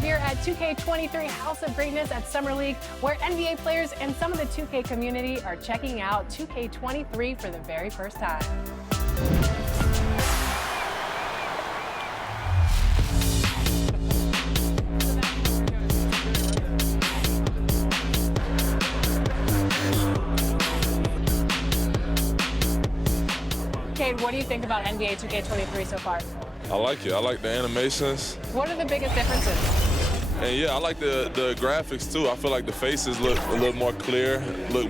here at 2K23 House of Greatness at Summer League, where NBA players and some of the 2K community are checking out 2K23 for the very first time. Cade, what do you think about NBA 2K23 so far? I like it. I like the animations. What are the biggest differences? And yeah, I like the graphics too. I feel like the faces look a little more clear. Look.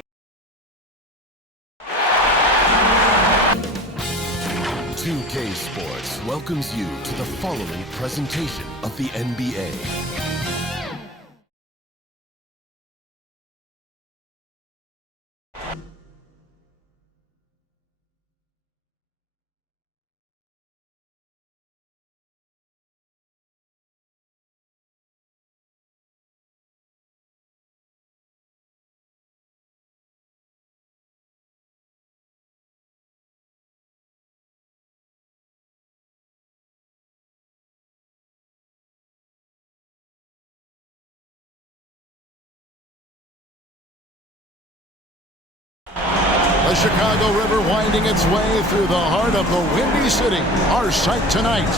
2K Sports welcomes you to the following presentation of the NBA. The Chicago River winding its way through the heart of the Windy City, our sight tonight.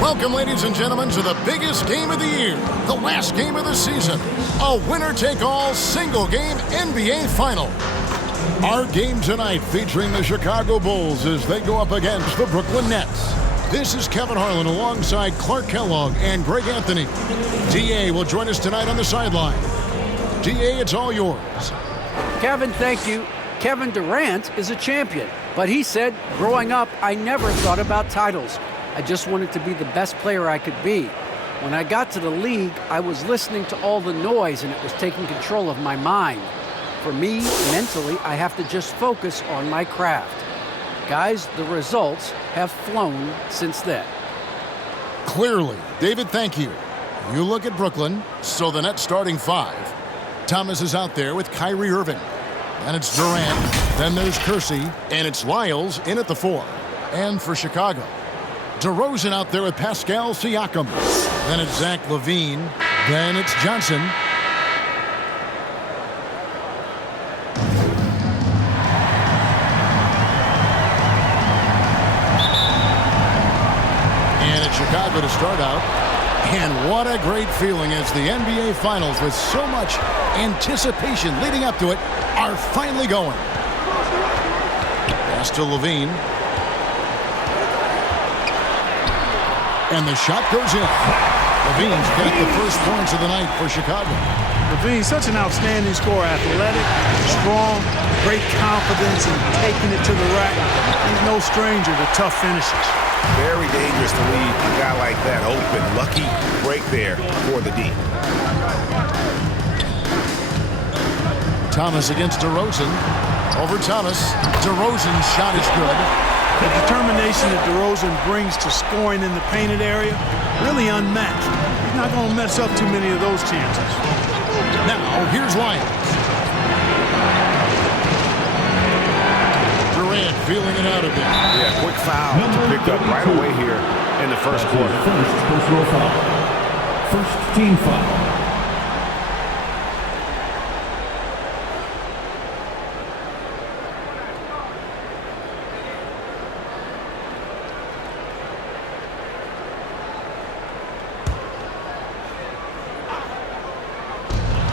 Welcome, ladies and gentlemen, to the biggest game of the year, the last game of the season, a winner-take-all single-game NBA Final. Our game tonight featuring the Chicago Bulls as they go up against the Brooklyn Nets. This is Kevin Harlan alongside Clark Kellogg and Greg Anthony. D.A. will join us tonight on the sideline. D.A., it's all yours. Kevin, thank you. Kevin Durant is a champion, but he said, growing up, I never thought about titles. I just wanted to be the best player I could be. When I got to the league, I was listening to all the noise and it was taking control of my mind. For me, mentally, I have to just focus on my craft. Guys, the results have flown since then. Clearly. David, thank you. You look at Brooklyn, so the Nets starting five. Thomas is out there with Kyrie Irving. And it's Durant. Then there's Kersey. And it's Lyles in at the 4. And for Chicago, DeRozan out there with Pascal Siakam. Then it's Zach LaVine. Then it's Johnson. And it's Chicago to start out. And what a great feeling as the NBA Finals, with so much anticipation leading up to it, are finally going. Pass to LaVine. And the shot goes in. LaVine's got the first points of the night for Chicago. LaVine, such an outstanding scorer, athletic, strong, great confidence in taking it to the rack. He's no stranger to tough finishes. Very dangerous to leave a guy like that open. Lucky break there for the D. Thomas against DeRozan. Over Thomas. DeRozan's shot is good. The determination that DeRozan brings to scoring in the painted area, really unmatched. He's not going to mess up too many of those chances. Now, here's Lyles. Durant feeling it out a bit. Yeah, quick foul picked up right away here in the first quarter. First personal foul. First team foul.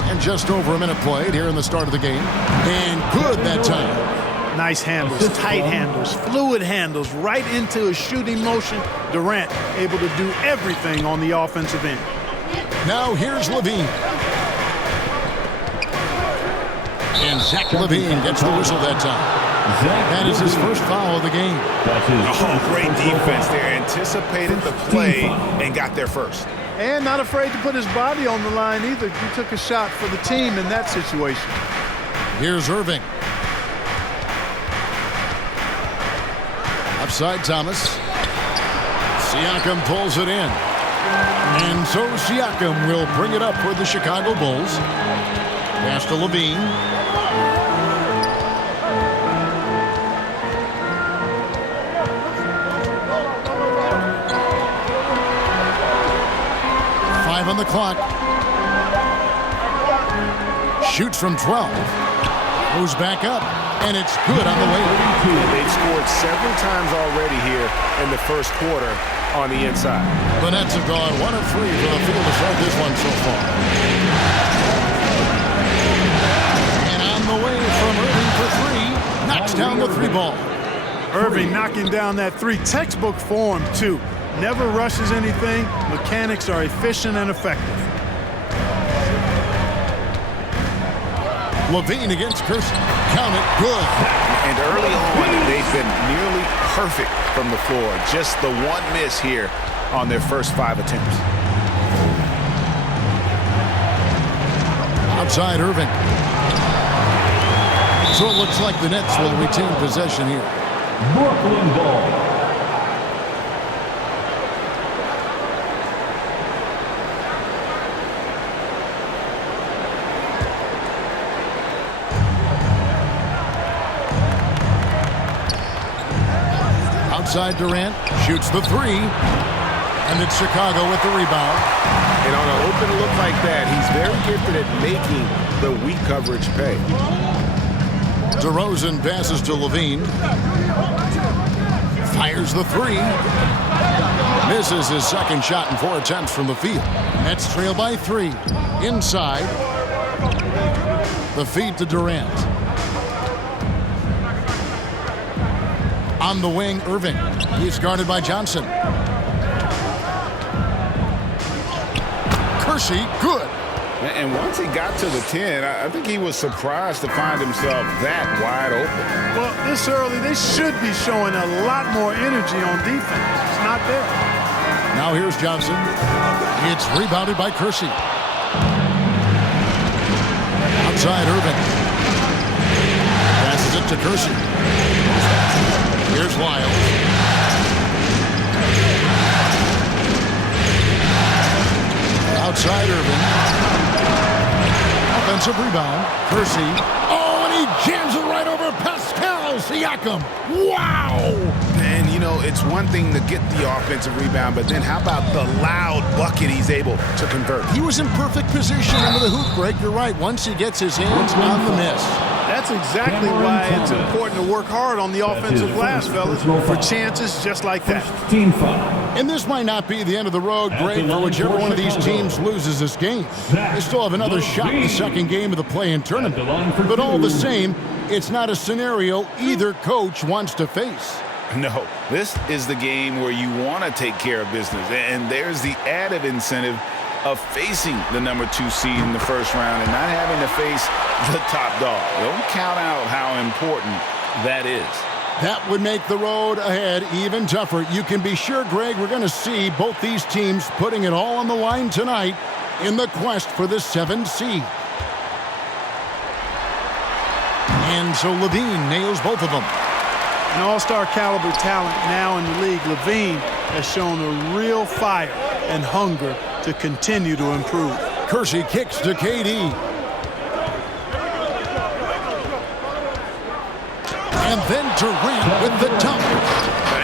And just over a minute played here in the start of the game. And good that time. Nice handles, tight handles, fluid handles, right into a shooting motion. Durant able to do everything on the offensive end. Now here's LaVine. And Zach LaVine gets the whistle that time. That is his first foul of the game. Oh, great defense there. Anticipated the play and got there first. And not afraid to put his body on the line either. He took a shot for the team in that situation. Here's Irving. Upside Thomas. Siakam pulls it in. And so Siakam will bring it up for the Chicago Bulls. Pass to LaVine. the clock. Shoots from 12. Goes back up, and it's good on the way. They've scored several times already here in the first quarter on the inside. The Nets have gone 1 of 3 from the field to start this one so far. And on the way from Irving for 3, knocks down the 3 ball. Irving knocking down that 3, textbook form too. Never rushes anything. Mechanics are efficient and effective. Levine against Kersey. Count it, good. And early on, they've been nearly perfect from the floor. Just the one miss here on their first 5 attempts. Outside Irving. So it looks like the Nets will retain possession here. Brooklyn ball. Outside Durant, shoots the 3, and it's Chicago with the rebound. And on an open look like that, he's very gifted at making the weak coverage pay. DeRozan passes to Levine. Fires the 3. Misses his second shot in 4 attempts from the field. Nets trail by 3. Inside. The feed to Durant. On the wing, Irving. He's guarded by Johnson. Kersey, good. And once he got to the 10, I think he was surprised to find himself that wide open. Well, this early, they should be showing a lot more energy on defense. It's not there. Now here's Johnson. It's rebounded by Kersey. Outside Irving. Passes it to Kersey. Here's Lyles. Outside Irving. Offensive rebound. Kersey. Oh, and he jams it right over Pascal Siakam. Wow! And, you know, it's one thing to get the offensive rebound, but then how about the loud bucket he's able to convert? He was in perfect position under the hoop, Greg. You're right. Once he gets his hands on the miss. That's exactly why it's important to work hard on the offensive glass, fellas, for chances just like that. Team foul. And this might not be the end of the road, Greg, for whichever one of these teams loses this game. They still have another shot in the second game of the play-in tournament. But all the same, it's not a scenario either coach wants to face. No, this is the game where you want to take care of business. And there's the added incentive of facing the number 2 seed in the first round and not having to face the top dog. Don't count out how important that is. That would make the road ahead even tougher. You can be sure, Greg, we're going to see both these teams putting it all on the line tonight in the quest for the 7th seed. And so Levine nails both of them. An all-star caliber talent now in the league, Levine has shown a real fire and hunger to continue to improve. Kersey kicks to KD. And then Durant with the dunk.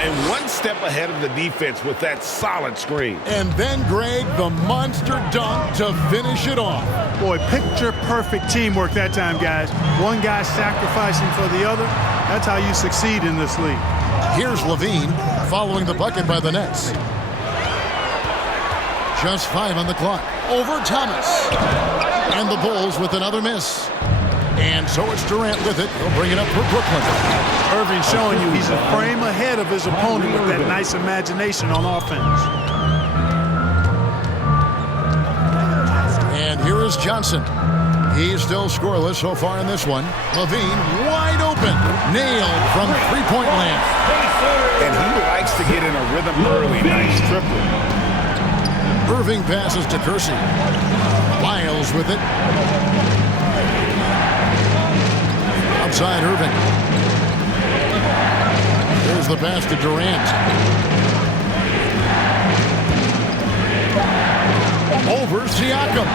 And one step ahead of the defense with that solid screen. And then, Greg, the monster dunk to finish it off. Boy, picture-perfect teamwork that time, guys. One guy sacrificing for the other. That's how you succeed in this league. Here's Levine following the bucket by the Nets. Just 5 on the clock. Over Thomas. And the Bulls with another miss. And so it's Durant with it. He'll bring it up for Brooklyn. Irving showing you he's a frame ahead of his opponent with that nice imagination on offense. And here is Johnson. He's still scoreless so far in this one. Levine wide open. Nailed from three-point land. And he likes to get in a rhythm early. Nice triple. Irving passes to Kersey. Lyles with it. Outside Irving. There's the pass to Durant. Over Siakam.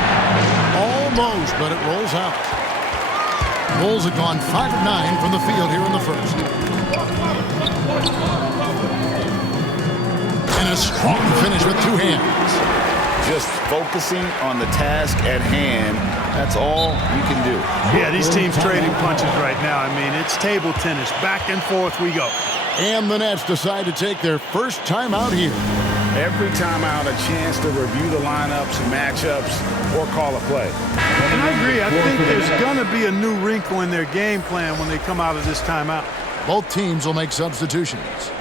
Almost, but it rolls out. Bulls have gone 5 of 9 from the field here in the first. And a strong finish with 2 hands. just focusing on the task at hand. That's all you can do. Yeah, these teams trading punches right now. I mean, it's table tennis. Back and forth we go. And the Nets decide to take their first timeout here. Every timeout, a chance to review the lineups, matchups, or call a play. And I agree. I think there's going to be a new wrinkle in their game plan when they come out of this timeout. Both teams will make substitutions.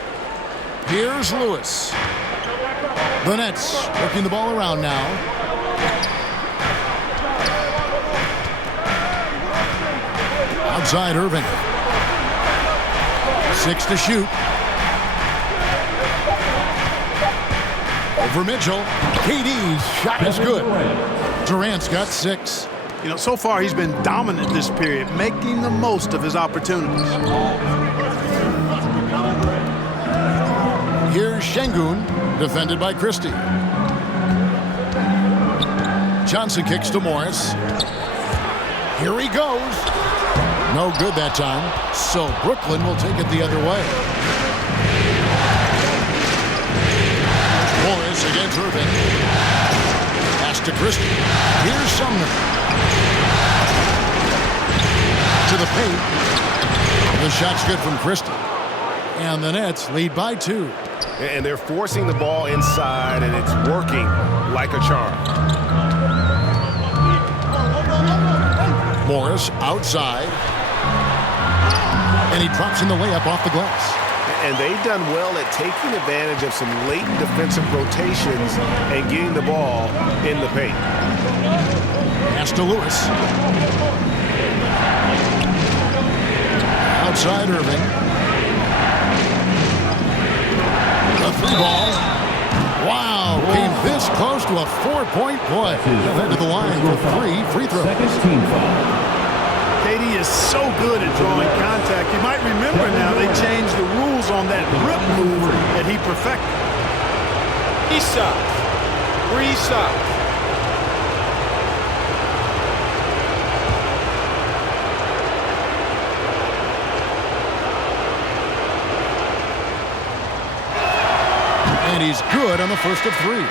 Here's Lewis. The Nets working the ball around now. Outside Irving. 6 to shoot. Over Mitchell. KD's shot is good. Durant's got 6. You know, so far he's been dominant this period, making the most of his opportunities. Here's Şengün, defended by Christie. Johnson kicks to Morris. Here he goes. No good that time, so Brooklyn will take it the other way. Morris against Irving. Pass to Christie. Here's Sumner. To the paint. The shot's good from Christie. And the Nets lead by 2. And they're forcing the ball inside, and it's working like a charm. Morris outside. And he drops in the layup off the glass. And they've done well at taking advantage of some latent defensive rotations and getting the ball in the paint. Pass to Lewis. Outside Irving. The 3-ball. Wow, came this close to a 4-point play. Led to the line for 3 free throws. Second team foul. KD is so good at drawing contact. You might remember now they changed the rules on that rip move that he perfected. 3 shots. 3 shots. And he's good on the first of 3.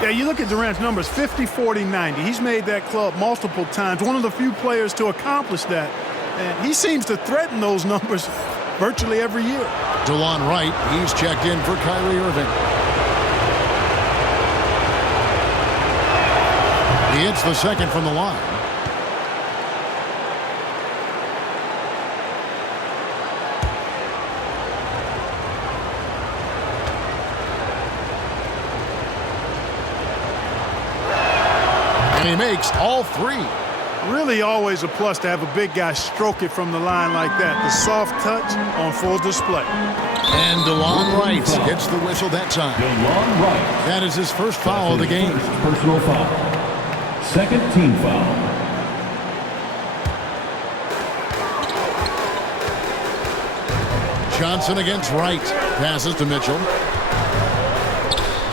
Yeah, you look at Durant's numbers, 50, 40, 90. He's made that club multiple times. One of the few players to accomplish that. And he seems to threaten those numbers virtually every year. DeLon Wright, he's checked in for Kyrie Irving. He hits the second from the line. And he makes all 3. Really always a plus to have a big guy stroke it from the line like that. The soft touch on full display. And DeLon Wright gets the whistle that time. DeLon Wright. That is his first foul of the game. First personal foul. Second team foul. Johnson against Wright. Passes to Mitchell.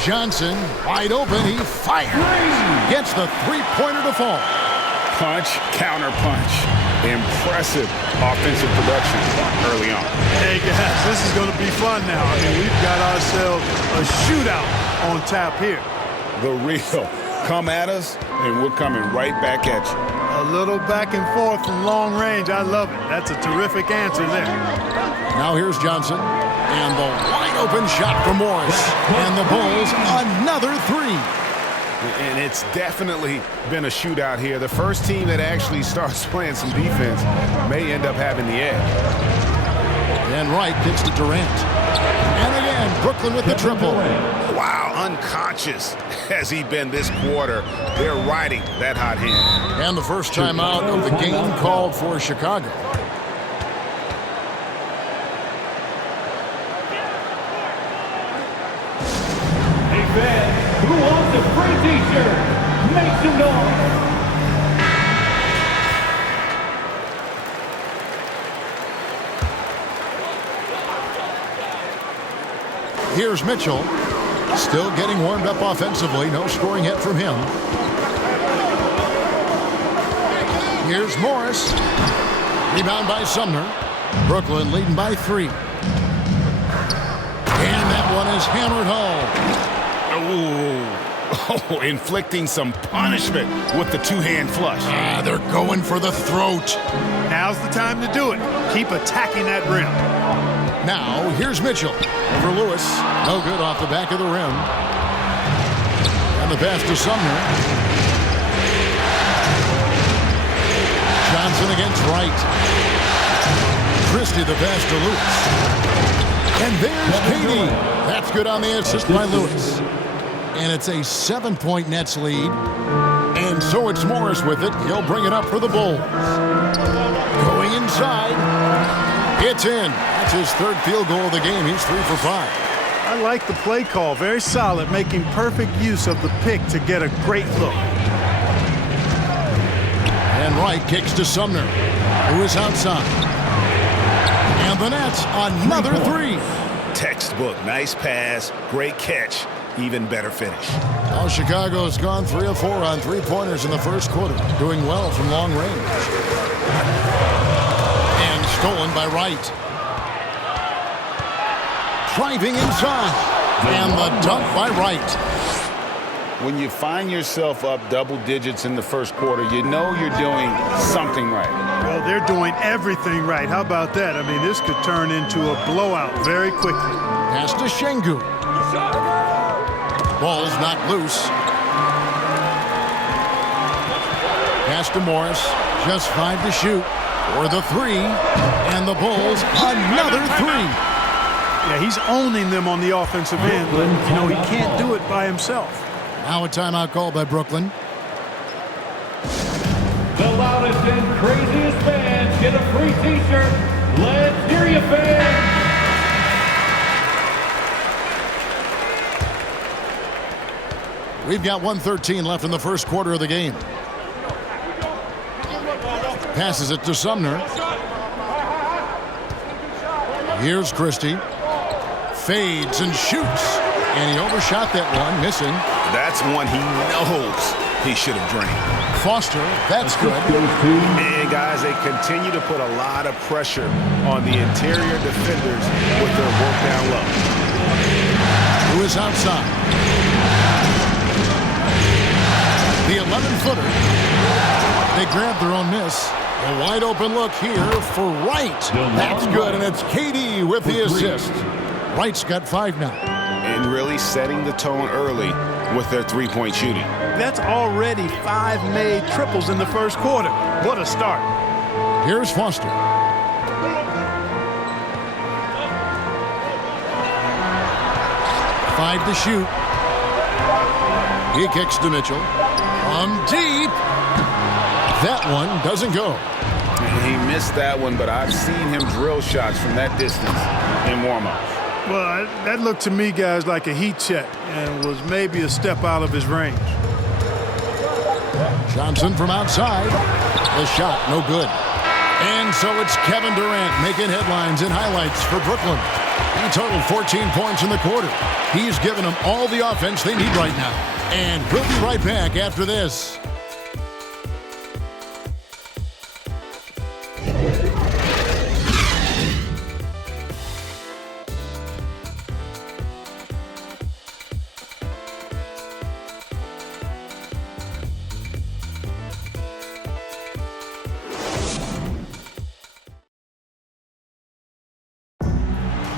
Johnson, wide open, he fires. Gets the 3-pointer to fall. Punch, counter punch. Impressive offensive production early on. Hey, guys, this is going to be fun now. I mean, we've got ourselves a shootout on tap here. The real. Come at us, and we're coming right back at you. A little back and forth from long range. I love it. That's a terrific answer there. Now here's Johnson. And the wide open shot for Morris. And the Bulls, another 3. And it's definitely been a shootout here. The first team that actually starts playing some defense may end up having the edge. And Wright gets to Durant. And again, Brooklyn with the triple. Wow, unconscious has he been this quarter. They're riding that hot hand. And the first time out of the game called for Chicago. Who wants a free t-shirt? Make some noise. Here's Mitchell. Still getting warmed up offensively. No scoring hit from him. Here's Morris. Rebound by Sumner. Brooklyn leading by 3. And that one is hammered home. Ooh, Oh, inflicting some punishment with the two-hand flush. They're going for the throat. Now's the time to do it. Keep attacking that rim. Now, here's Mitchell. Over Lewis. No good off the back of the rim. And the pass to Sumner. Johnson against Wright. Christie the pass to Lewis. And there's Katie. That's good on the assist by Lewis. And it's a 7-point Nets lead. And so it's Morris with it. He'll bring it up for the Bulls. Going inside. It's in. That's his third field goal of the game. He's 3 for 5. I like the play call. Very solid, making perfect use of the pick to get a great look. And Wright kicks to Sumner, who is outside. And the Nets, another 3. Textbook. Nice pass. Great catch. Even better finish. Well, Chicago's gone 3 of 4 on 3-pointers in the first quarter. Doing well from long range. And stolen by Wright. Driving inside. And the dunk by Wright. When you find yourself up double digits in the first quarter, you know you're doing something right. Well, they're doing everything right. How about that? I mean, this could turn into a blowout very quickly. Pass to Şengün. Ball's not loose. Pass to Morris. Just 5 to shoot. For the 3. And the Bulls, another 3. Yeah, he's owning them on the offensive end, but, you know, he can't do it by himself. Now a timeout called by Brooklyn. The loudest and craziest fans get a free t-shirt. Let's hear you, fans. We've got 1:13 left in the first quarter of the game. Passes it to Sumner. Here's Christie. Fades and shoots. And he overshot that one, missing. That's one he knows he should have drained. Foster, that's good. And guys, they continue to put a lot of pressure on the interior defenders with their work down low. Who is outside? The 11-footer. They grab their own miss. A wide open look here for Wright. That's good, and it's KD with the assist. Wright's got 5 now. And really setting the tone early with their three-point shooting. That's already 5 made triples in the first quarter. What a start. Here's Foster. Five to shoot. He kicks to Mitchell. From deep. That one doesn't go. He missed that one, but I've seen him drill shots from that distance in warm-ups. Well, that looked to me, guys, like a heat check and was maybe a step out of his range. Johnson from outside. The shot, no good. And so it's Kevin Durant making headlines and highlights for Brooklyn. He totaled 14 points in the quarter. He's given them all the offense they need right now. And we'll be right back after this.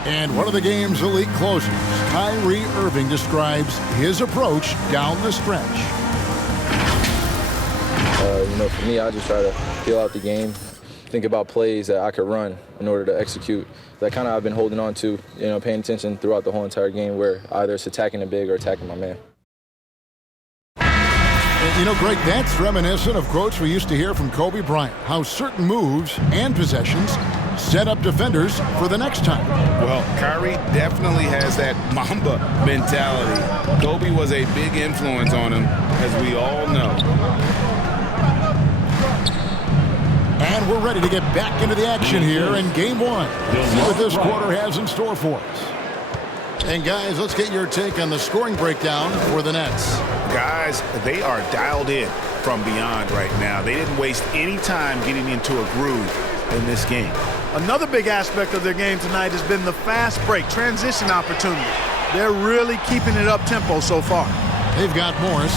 And one of the game's elite closers, Kyrie Irving, describes his approach down the stretch. For me, I just try to feel out the game, think about plays that I could run in order to execute. That kind of I've been holding on to, paying attention throughout the whole entire game where either it's attacking the big or attacking my man. Greg, that's reminiscent of quotes we used to hear from Kobe Bryant, how certain moves and possessions set up defenders for the next time. Well, Kyrie definitely has that Mamba mentality. Kobe was a big influence on him, as we all know. And we're ready to get back into the action here in Game 1. See what this quarter has in store for us. And guys, let's get your take on the scoring breakdown for the Nets. Guys, they are dialed in from beyond right now. They didn't waste any time getting into a groove in this game. Another big aspect of their game tonight has been the fast break transition opportunity. They're really keeping it up tempo so far. They've got Morris.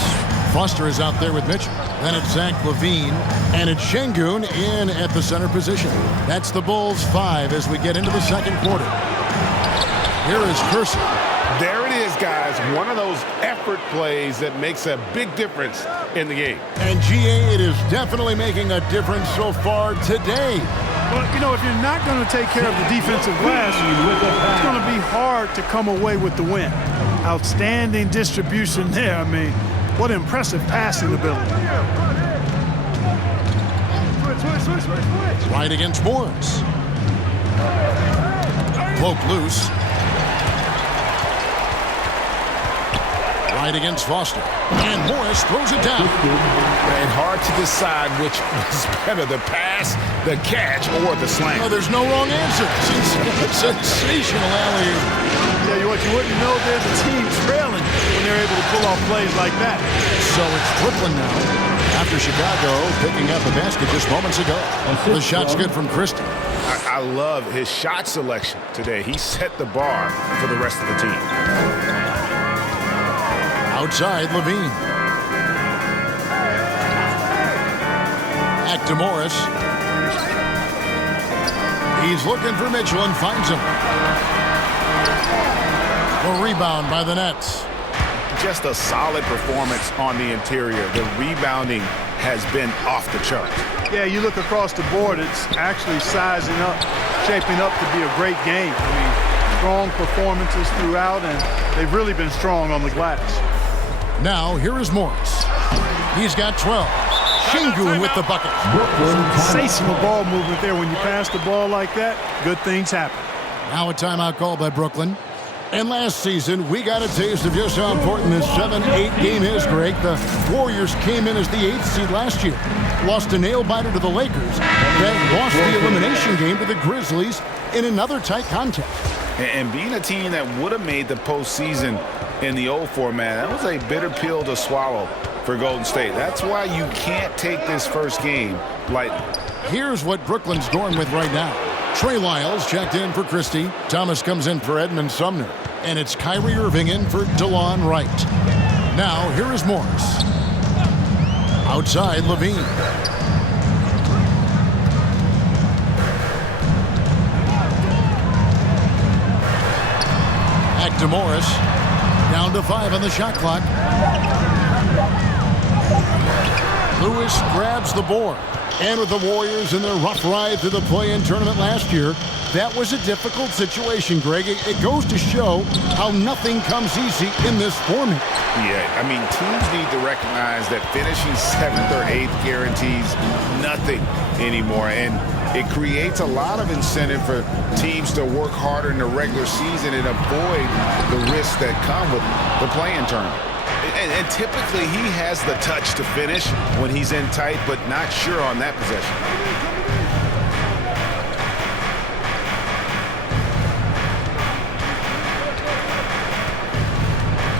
Foster is out there with Mitchell. Then it's Zach LaVine. And it's Şengün in at the center position. That's the Bulls 5 as we get into the second quarter. Here is Kersey. There it is, guys. One of those effort plays that makes a big difference in the game. And GA, it is definitely making a difference so far today. Well, you know, if you're not going to take care of the defensive glass, it's going to be hard to come away with the win. Outstanding distribution there. I mean, what impressive passing ability. Right against Morris. Poke loose. Right against Foster. And Morris throws it down. And hard to decide which was better, the pass, the catch, or the slam. No, there's no wrong answer. Sensational alley-oop. Yeah, what you wouldn't know, there's a team trailing when they're able to pull off plays like that. So it's Brooklyn now. After Chicago picking up a basket just moments ago. The shot's good from Christie. I love his shot selection today. He set the bar for the rest of the team. Outside, LaVine. Back to Morris. He's looking for Mitchell and finds him. A rebound by the Nets. Just a solid performance on the interior. The rebounding has been off the chart. Yeah, you look across the board, it's actually sizing up, shaping up to be a great game. I mean, strong performances throughout, and they've really been strong on the glass. Now, here is Morris. He's got 12. Şengün with the bucket. Sensational ball movement there. When you pass the ball like that, good things happen. Now a timeout called by Brooklyn. And last season, we got a taste of just how important this 7-8 game is, Greg. The Warriors came in as the 8th seed last year. Lost a nail-biter to the Lakers. Then lost the elimination game to the Grizzlies in another tight contest. And being a team that would have made the postseason in the old format, that was a bitter pill to swallow for Golden State. That's why you can't take this first game lightly. Here's what Brooklyn's going with right now. Trey Lyles checked in for Christie. Thomas comes in for Edmund Sumner. And it's Kyrie Irving in for DeLon Wright. Now, here is Morris. Outside, LaVine. Back to Morris. Down to 5 on the shot clock. Lewis grabs the board. And with the Warriors in their rough ride through the play-in tournament last year, that was a difficult situation, Greg. It goes to show how nothing comes easy in this format. Yeah, I mean, teams need to recognize that finishing 7th or 8th guarantees nothing anymore. And it creates a lot of incentive for teams to work harder in the regular season and avoid the risks that come with the play-in tournament. And typically he has the touch to finish when he's in tight, but not sure on that possession.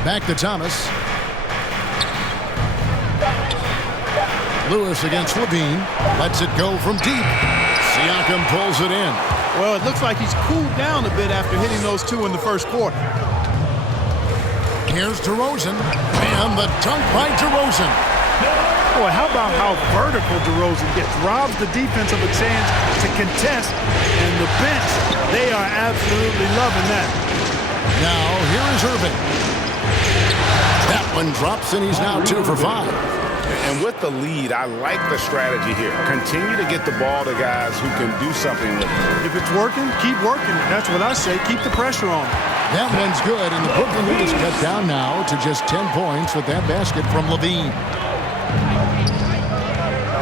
Back to Thomas. Lewis against LaVine. Lets it go from deep. Siakam pulls it in. Well, it looks like he's cooled down a bit after hitting those two in the first quarter. Here's DeRozan, and the dunk by DeRozan. Boy, how about how vertical DeRozan gets? Robs the defense of a chance to contest, and the bench, they are absolutely loving that. Now, here is Irving. That one drops, and he's now 2 for 5. And with the lead, I like the strategy here. Continue to get the ball to guys who can do something with it. If it's working, keep working it. That's what I say. Keep the pressure on. That one's good, and the Brooklyn lead is cut down now to just 10 points with that basket from LaVine.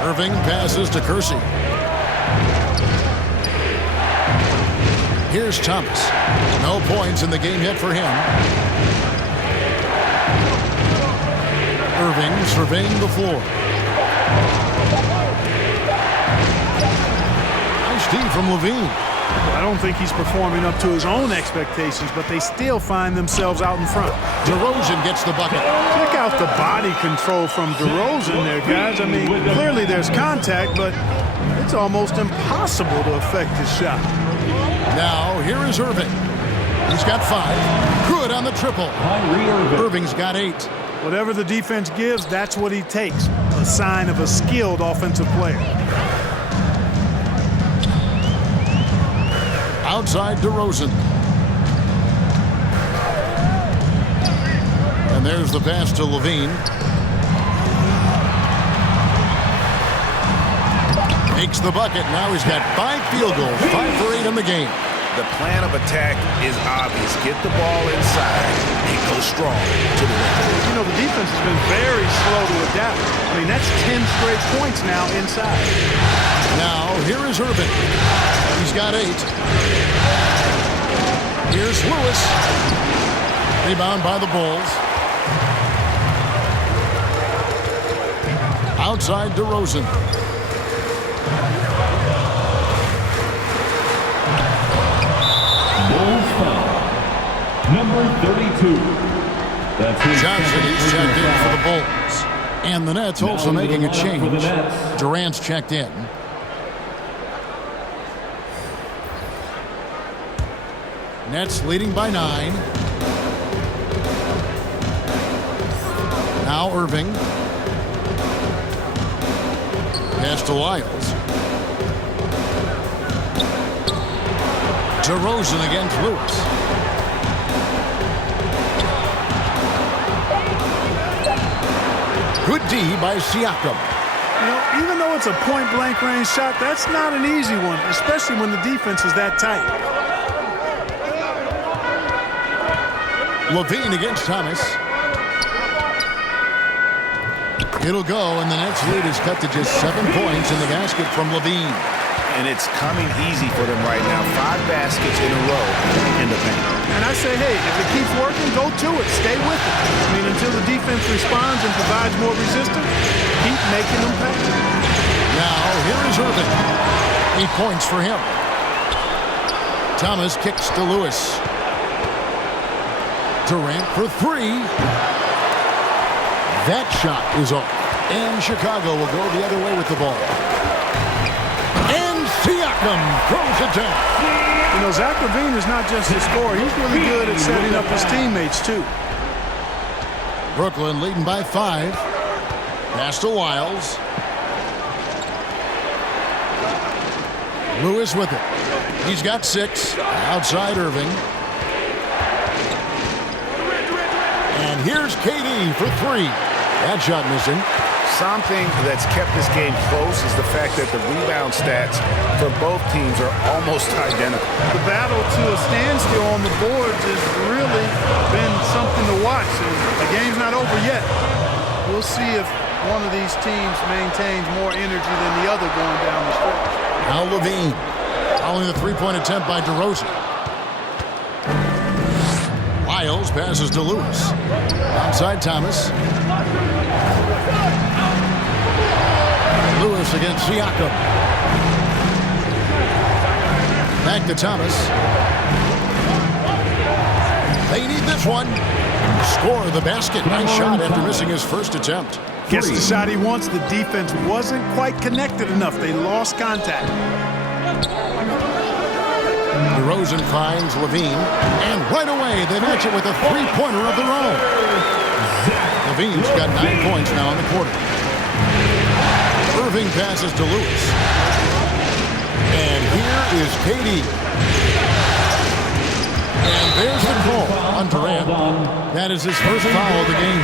Irving passes to Kersey. Here's Thomas. No points in the game yet for him. Irving surveying the floor. Nice D from LaVine. I don't think he's performing up to his own expectations, but they still find themselves out in front. DeRozan gets the bucket. Check out the body control from DeRozan there, guys. I mean, clearly there's contact, but it's almost impossible to affect his shot. Now, here is Irving. He's got 5. Good on the triple. Irving's got 8. Whatever the defense gives, that's what he takes. A sign of a skilled offensive player. Outside DeRozan. And there's the pass to Levine. Makes the bucket. Now he's got 5 field goals, 5 for 8 in the game. The plan of attack is obvious. Get the ball inside and go strong to the rim. You know, the defense has been very slow to adapt. I mean, that's 10 straight points now inside. Now, here is Irving. He's got 8. Here's Lewis. Rebound by the Bulls. Outside DeRozan. Bulls foul. Number 32. That's his Johnson, he's checked in for the Bulls. And the Nets also making a change. Durant's checked in. Nets leading by 9. Now Irving. Pass to Lyles. DeRozan against Lewis. Good D by Siakam. You know, even though it's a point-blank range shot, that's not an easy one, especially when the defense is that tight. Levine against Thomas. It'll go, and the Nets lead is cut to just 7 points in the basket from Levine. And it's coming easy for them right now. 5 baskets in a row in the paint. And I say, hey, if it keeps working, go to it. Stay with it. I mean, until the defense responds and provides more resistance, keep making them pay. Now, here is Irving. 8 points for him. Thomas kicks to Lewis. Durant for 3. That shot is off. And Chicago will go the other way with the ball. And Siakam throws it down. You know, Zach LaVine is not just a scorer. He's really good at setting up his teammates, too. Brooklyn leading by 5. Pass to Lyles. Lewis with it. He's got 6. Outside Irving. And here's KD for 3. That shot missing. Something that's kept this game close is the fact that the rebound stats for both teams are almost identical. The battle to a standstill on the boards has really been something to watch. And the game's not over yet. We'll see if one of these teams maintains more energy than the other going down the stretch. Now Levine. Following the 3-point attempt by DeRozan. Lyles passes to Lewis. Outside Thomas. Lewis against Siakam. Back to Thomas. They need this one. Score the basket. Nice shot after missing his first attempt. Gets the shot he wants. The defense wasn't quite connected enough. They lost contact. DeRozan finds Levine. And right away, they match it with a 3-pointer of their own. Levine's got 9 points now in the quarter. Irving passes to Lewis. And here is KD. And there's the call on Durant. That is his first foul of the game.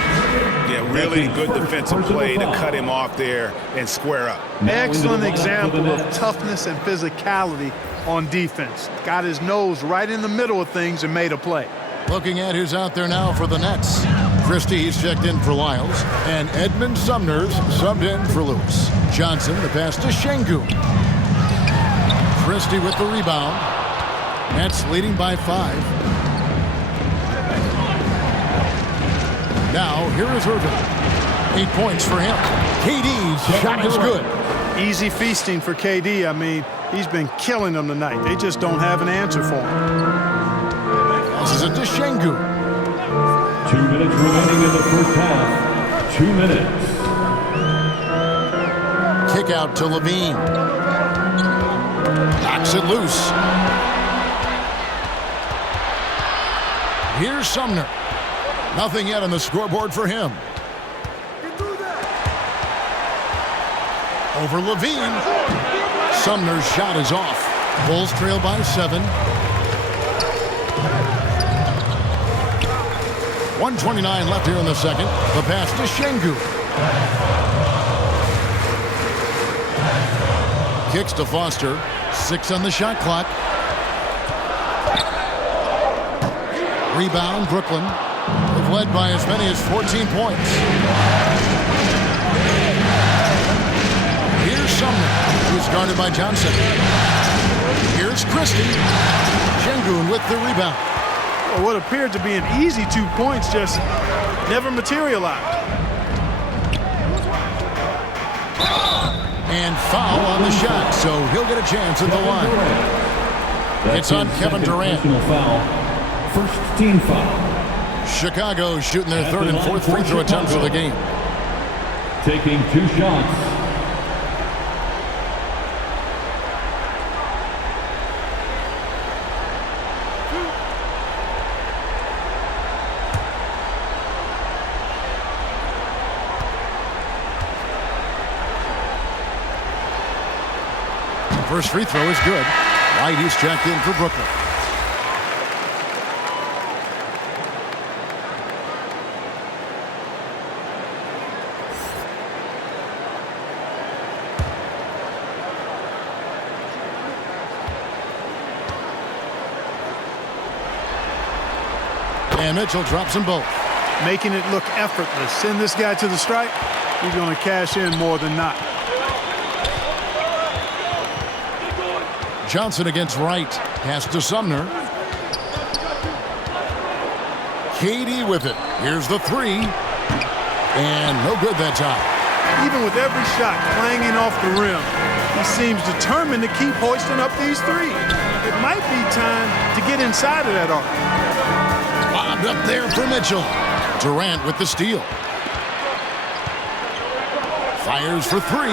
Yeah, really good defensive play to cut him off there and square up. Excellent example of toughness and physicality on defense. Got his nose right in the middle of things and made a play. Looking at who's out there now for the Nets. Christie's checked in for Lyles. And Edmund Sumner's subbed in for Lewis. Johnson, the pass to Şengün. Christie with the rebound. Nets leading by 5. Now, here is Irving. 8 points for him. KD's shot is good. Easy feasting for KD. I mean, he's been killing them tonight. They just don't have an answer for him. This is a Şengün. 2 minutes remaining in the first half. 2 minutes. Kick out to Levine. Knocks it loose. Here's Sumner. Nothing yet on the scoreboard for him. Over Levine. Sumner's shot is off. Bulls trail by 7. 1:29 left here in the second. The pass to Şengün. Kicks to Foster. 6 on the shot clock. Rebound, Brooklyn. They've led by as many as 14 points. Here's Sumner, who's guarded by Johnson. Here's Christie. Şengün with the rebound. Well, what appeared to be an easy 2 points just never materialized. And foul on the shot, so he'll get a chance at the line. It's on Kevin Durant. Foul. First team foul. Chicago shooting their third and fourth free throw attempts of the game. Taking 2 shots. First free throw is good. White is checked in for Brooklyn. And Mitchell drops them both. Making it look effortless. Send this guy to the stripe. He's going to cash in more than not. Johnson against Wright. Pass to Sumner. Katie with it. Here's the 3. And no good that time. Even with every shot clanging off the rim, he seems determined to keep hoisting up these 3. It might be time to get inside of that arc. Lobbed up there for Mitchell. Durant with the steal. Fires for 3.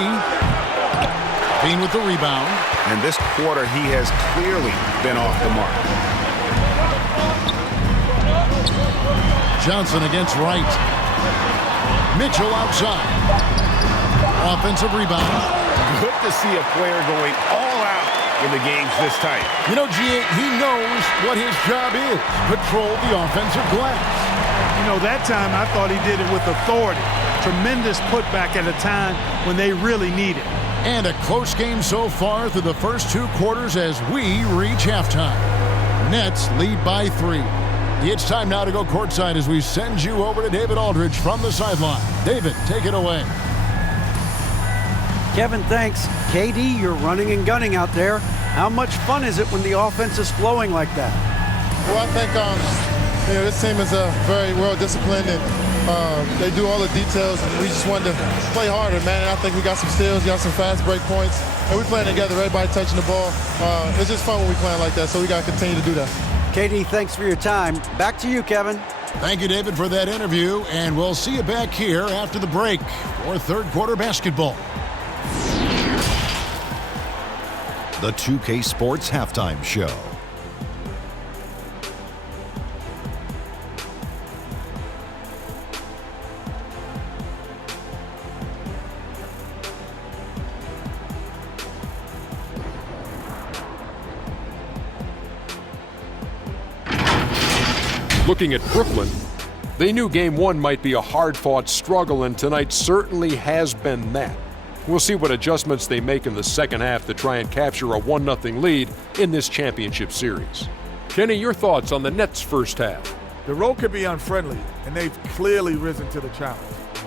Bean with the rebound. And this quarter, he has clearly been off the mark. Johnson against Wright. Mitchell outside. Offensive rebound. Good to see a player going all out in the games this tight. You know, G.A., he knows what his job is. Patrol the offensive glass. You know, that time I thought he did it with authority. Tremendous putback at a time when they really need it. And a close game so far through the first 2 quarters as we reach halftime. Nets lead by 3. It's time now to go courtside as we send you over to David Aldridge from the sideline. David, take it away. Kevin, thanks. KD, you're running and gunning out there. How much fun is it when the offense is flowing like that? Well, I think this team is very well disciplined, and they do all the details, and we just wanted to play harder, man. And I think we got some steals, got some fast break points, and we're playing together, everybody touching the ball. It's just fun when we playing like that, so we got to continue to do that. KD, thanks for your time. Back to you, Kevin. Thank you, David, for that interview, and we'll see you back here after the break for third quarter basketball. The 2K Sports Halftime Show. Looking at Brooklyn, they knew Game 1 might be a hard-fought struggle, and tonight certainly has been that. We'll see what adjustments they make in the second half to try and capture a 1-0 lead in this championship series. Kenny, your thoughts on the Nets' first half? The road could be unfriendly, and they've clearly risen to the challenge.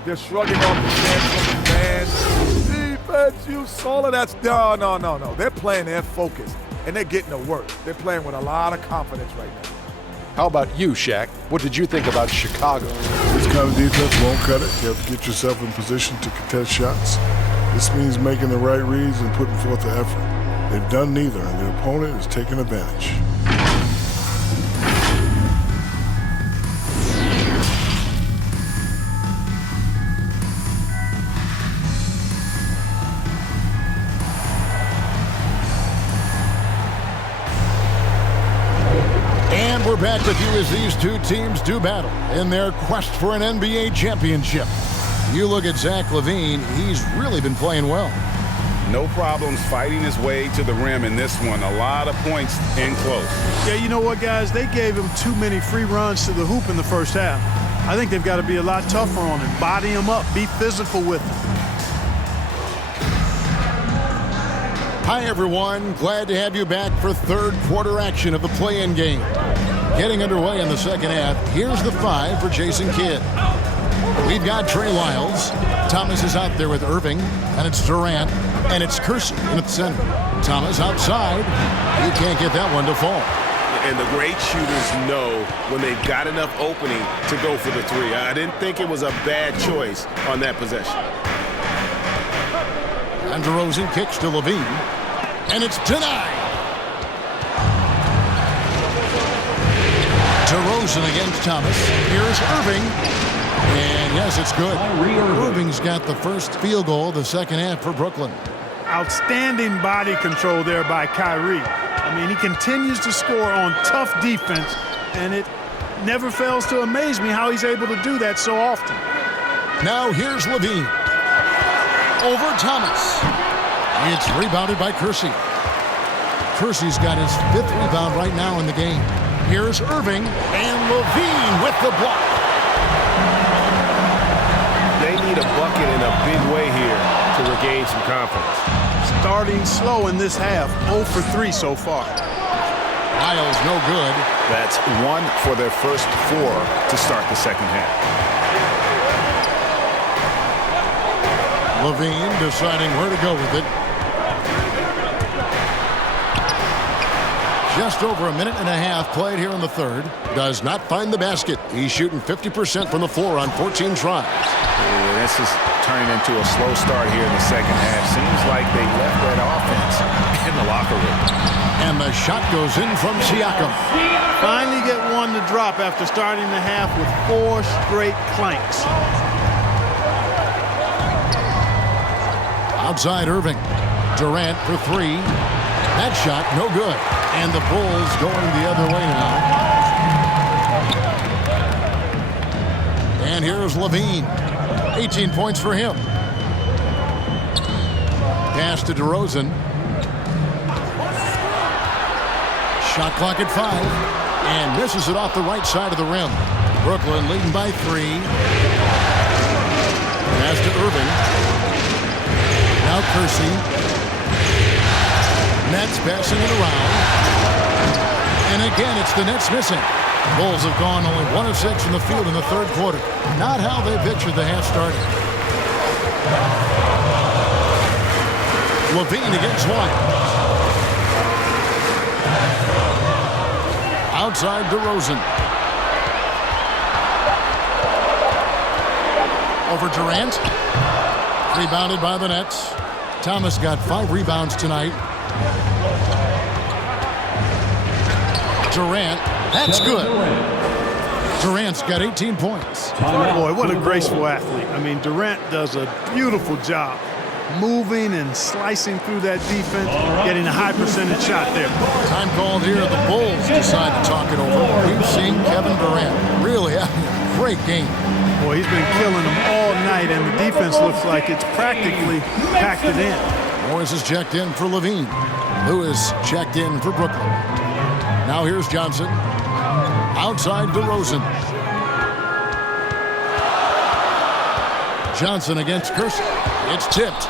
They're shrugging off the chance from the fans. Defense, you saw it. That's no. They're playing their focus, and they're getting to work. They're playing with a lot of confidence right now. How about you, Shaq? What did you think about Chicago? This kind of defense won't cut it. You have to get yourself in position to contest shots. This means making the right reads and putting forth the effort. They've done neither, and their opponent is taking advantage. We're back with you as these two teams do battle in their quest for an NBA championship. You look at Zach LaVine, he's really been playing well. No problems fighting his way to the rim in this one. A lot of points in close. Yeah, you know what, guys? They gave him too many free runs to the hoop in the first half. I think they've got to be a lot tougher on him. Body him up. Be physical with him. Hi, everyone. Glad to have you back for third quarter action of the play-in game. Getting underway in the second half, here's the 5 for Jason Kidd. We've got Trey Lyles. Thomas is out there with Irving, and it's Durant, and it's Kersey in the center. Thomas outside. He can't get that one to fall. And the great shooters know when they've got enough opening to go for the 3. I didn't think it was a bad choice on that possession. And DeRozan kicks to LaVine, and it's denied. DeRozan against Thomas. Here's Irving. And yes, it's good. Irving's got the first field goal of the second half for Brooklyn. Outstanding body control there by Kyrie. I mean, he continues to score on tough defense, and it never fails to amaze me how he's able to do that so often. Now here's LaVine. Over Thomas. It's rebounded by Kersey. Kersey's got his 5th rebound right now in the game. Here's Irving, and LaVine with the block. They need a bucket in a big way here to regain some confidence. Starting slow in this half, 0 for 3 so far. Lyles no good. That's 1 for their first 4 to start the second half. LaVine deciding where to go with it. Just over a minute and a half played here in the third. Does not find the basket. He's shooting 50% from the floor on 14 tries. Yeah, this is turning into a slow start here in the second half. Seems like they left that offense in the locker room. And the shot goes in from Siakam. Finally get one to drop after starting the half with 4 straight planks. Outside Irving. Durant for 3. That shot no good. And the Bulls going the other way now. And here's LaVine. 18 points for him. Pass to DeRozan. Shot clock at 5. And misses it off the right side of the rim. Brooklyn leading by 3. Pass to Irving. Now Kersey. Nets passing it around. And again, it's the Nets missing. Bulls have gone only 1 of 6 from the field in the third quarter. Not how they pictured the half starting. LaVine against White. Outside DeRozan. Over Durant. Rebounded by the Nets. Thomas got 5 rebounds tonight. Durant, that's good. Durant's got 18 points. Boy, what a graceful athlete. I mean, Durant does a beautiful job moving and slicing through that defense, getting a high percentage shot there. Time called here. The Bulls decide to talk it over. We've seen Kevin Durant really having a great game. Boy, he's been killing them all night, and the defense looks like it's practically packed it in. Morris is checked in for LaVine. Lewis checked in for Brooklyn. Now here's Johnson. Outside DeRozan. Johnson against Kersey. It's tipped.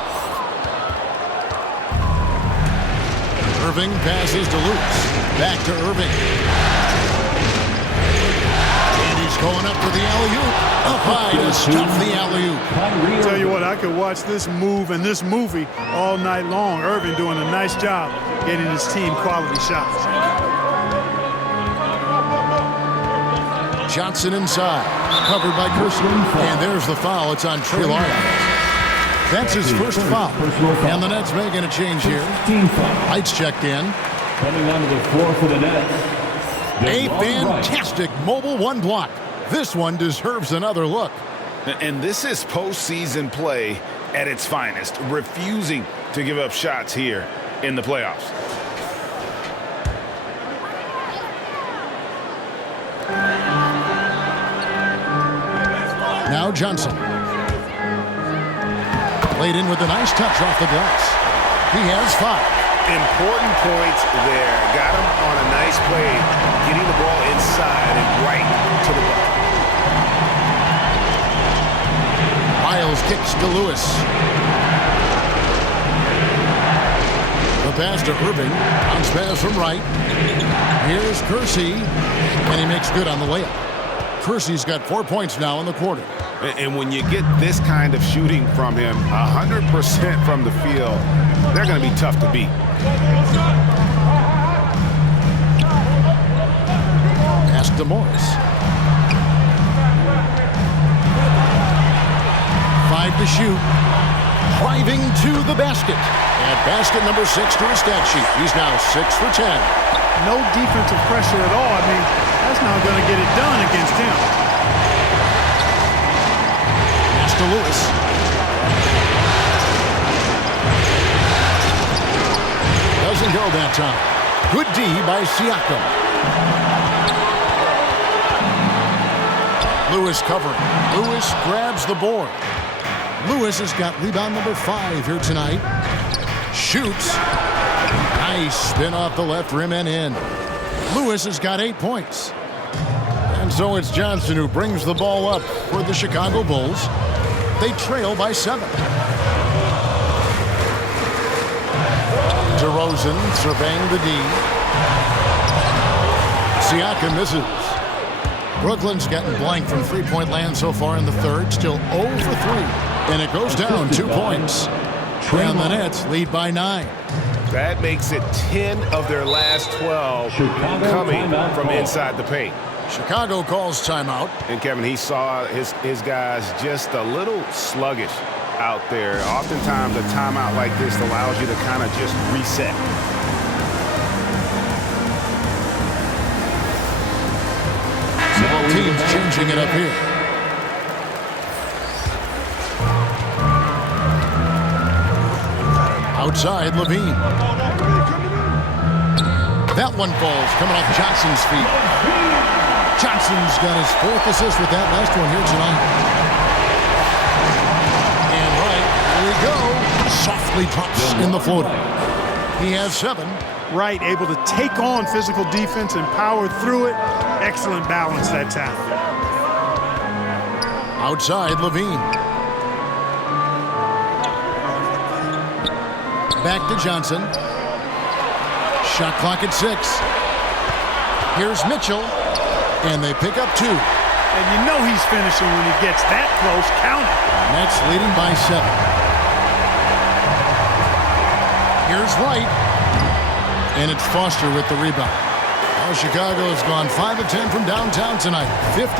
Irving passes to Lewis. Back to Irving. And he's going up for the alley-oop. Up high to stuff the alley-oop. Tell you what, I could watch this move and this movie all night long. Irving doing a nice job getting his team quality shots. Johnson inside, covered by Kersey. And there's the foul. It's on Trey Lyles. That's his first foul. And the Nets making a change here. Lights checked in. Coming onto the floor for the Nets. A fantastic mobile 1 block. This one deserves another look. And this is postseason play at its finest, refusing to give up shots here in the playoffs. Now Johnson. Played in with a nice touch off the glass. He has 5. Important points there. Got him on a nice play, getting the ball inside and right to the bucket. Miles kicks to Lewis. The pass to Irving. Bounce pass from right. Here's Kersey, and he makes good on the layup. Kersey's got 4 points now in the quarter. And when you get this kind of shooting from him, 100% from the field, they're going to be tough to beat. Pass to Morris. 5 to shoot. Driving to the basket. And basket number 6 to his stat sheet. He's now 6 for 10. No defensive pressure at all. I mean, that's not going to get it done against him. Pass to Lewis. Doesn't go that time. Good D by Siakam. Lewis covering. Lewis grabs the board. Lewis has got rebound number 5 here tonight. Shoots. Nice spin off the left rim and in. Lewis has got 8 points. And so it's Johnson who brings the ball up for the Chicago Bulls. They trail by 7. DeRozan surveying the D. Siakam misses. Brooklyn's gotten blank from three-point land so far in the third. Still 0 for 3. And it goes down 2 points. And the Nets lead by 9. That makes it 10 of their last 12 coming from inside the paint. Chicago calls timeout. And Kevin, he saw his guys just a little sluggish out there. Oftentimes a timeout like this allows you to kind of just reset. Both teams changing it up here. Outside, Levine. That one falls, coming off Johnson's feet. Johnson's got his 4th assist with that last one here tonight. And right, here we go. Softly drops in the floater. He has 7. Right, able to take on physical defense and power through it. Excellent balance that time. Outside, Levine. Back to Johnson. Shot clock at 6. Here's Mitchell. And they pick up 2. And you know he's finishing when he gets that close. Count it. Nets leading by 7. Here's Wright. And it's Foster with the rebound. Now Chicago has gone 5 of 10 from downtown tonight. 50%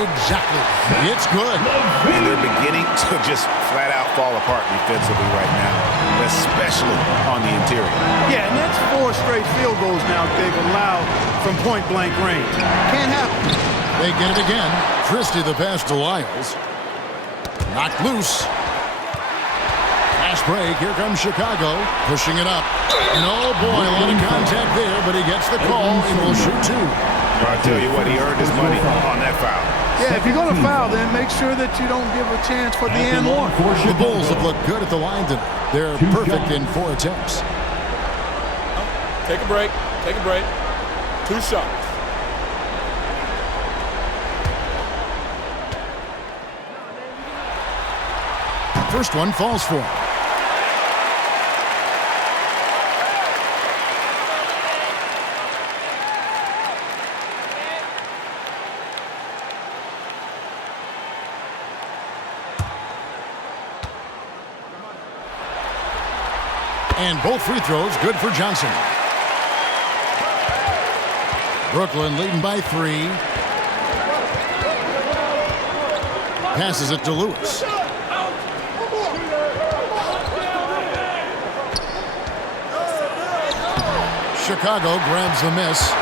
exactly. It's good. And they're beginning to just flat out fall apart defensively right now, especially on the interior. Yeah, and that's 4 straight field goals now they've allowed from point-blank range. Can't happen. They get it again. Christie the pass to Lyles. Knocked loose. Fast break. Here comes Chicago. Pushing it up. No, boy, a lot of contact there, but he gets the call and will shoot 2. I'll tell you what, he earned his money on that foul. Yeah, if you're going to foul, then make sure that you don't give a chance for the and one. The Bulls have looked good at the line tonight. They're perfect in 4 attempts. Take a break. Take a break. 2 shots. First one falls for him. And both free throws good for Johnson. Brooklyn leading by 3. Passes it to Lewis. Chicago grabs the miss.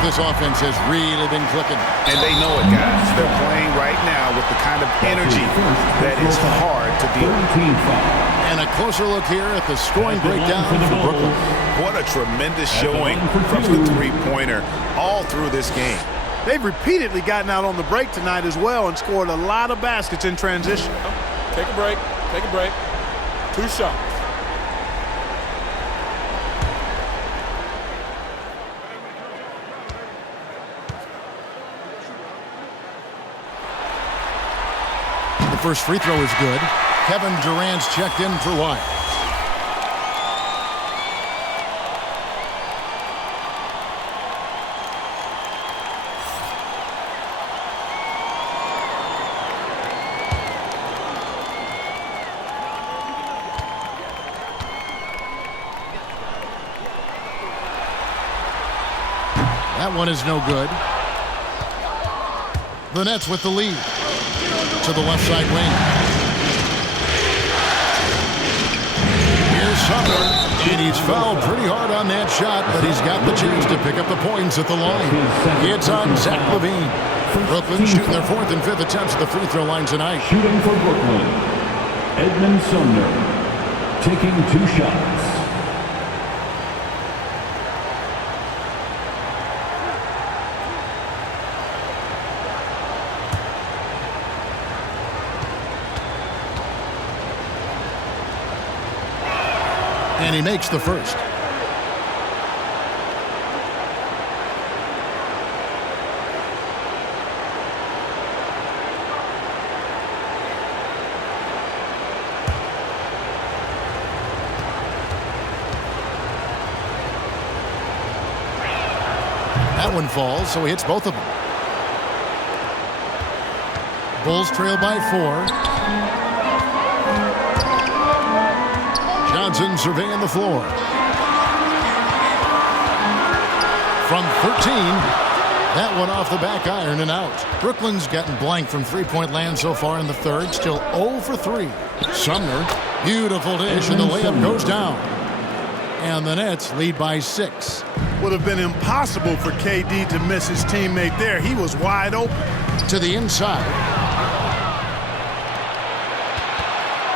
This offense has really been clicking. And they know it, guys. They're playing right now with the kind of energy that is hard to deal with. And a closer look here at the scoring breakdown for Brooklyn. What a tremendous showing from the three-pointer all through this game. They've repeatedly gotten out on the break tonight as well and scored a lot of baskets in transition. Take a break. Take a break. 2 shots. The first free throw is good. Kevin Durant's checked in for Wyatt. That one is no good. The Nets with the lead. To the left side wing. Here's Sumner. And he's fouled pretty hard on that shot, but he's got the chance to pick up the points at the line. It's on Zach LaVine. Brooklyn shooting their 4th and 5th attempts at the free throw line tonight. Shooting for Brooklyn, Edmond Sumner, taking 2 shots. And he makes the first. That one falls, so he hits both of them. Bulls trail by 4. Johnson surveying the floor. From 13, that one off the back iron and out. Brooklyn's gotten blank from three-point land so far in the third, still 0 for 3. Sumner, beautiful dish, and the layup goes down. And the Nets lead by 6. Would have been impossible for KD to miss his teammate there. He was wide open. To the inside.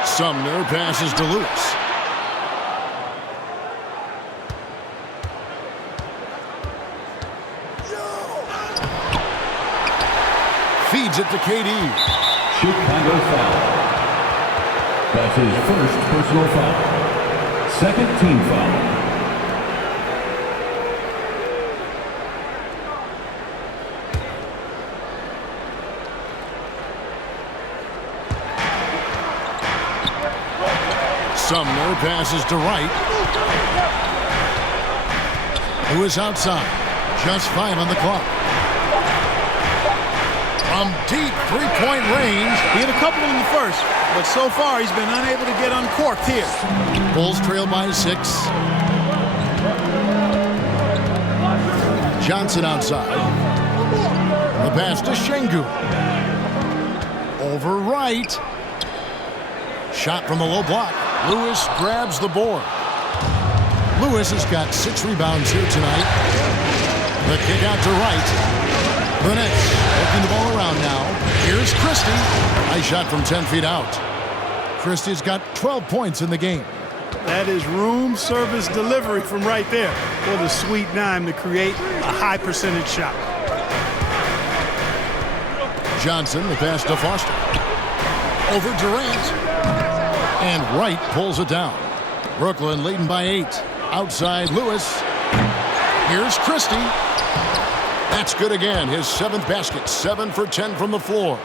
Sumner passes to Lewis. Feeds it to KD. Chicago foul. That's his first personal foul. Second team foul. Sumner passes to Wright. Lewis outside. Just 5 on the clock. From deep three-point range. He hit a couple in the first, but so far he's been unable to get uncorked here. Bulls trail by 6. Johnson outside. The pass to Şengün. Over Wright. Shot from the low block. Lewis grabs the board. Lewis has got 6 rebounds here tonight. The kick out to Wright. The Nets working the ball around now. Here's Christie. Nice shot from 10 feet out. Christie's got 12 points in the game. That is room service delivery from right there. What a sweet dime to create a high percentage shot. Johnson, the pass to Foster. Over Durant. And Wright pulls it down. Brooklyn leading by 8. Outside Lewis. Here's Christie. That's good again. His 7th basket. 7 for 10 from the floor.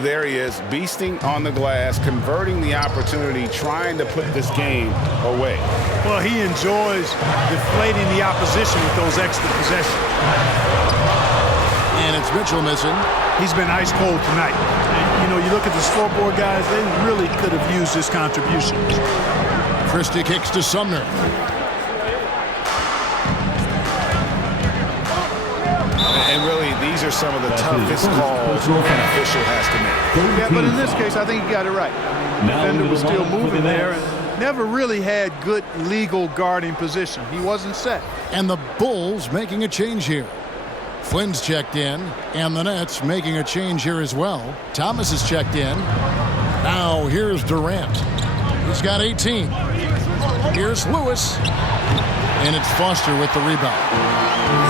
There he is, beasting on the glass, converting the opportunity, trying to put this game away. Well, he enjoys deflating the opposition with those extra possessions. And it's Mitchell missing. He's been ice cold tonight. And, you know, you look at the scoreboard, guys, they really could have used his contribution. Christie kicks to Sumner. And really, these are some of the toughest calls an official has to make. Yeah, but in this case, I think he got it right. I mean, the defender was still moving there and never really had good legal guarding position. He wasn't set. And the Bulls making a change here. Flynn's checked in, and the Nets making a change here as well. Thomas is checked in. Now here's Durant. He's got 18. Here's Lewis. And it's Foster with the rebound.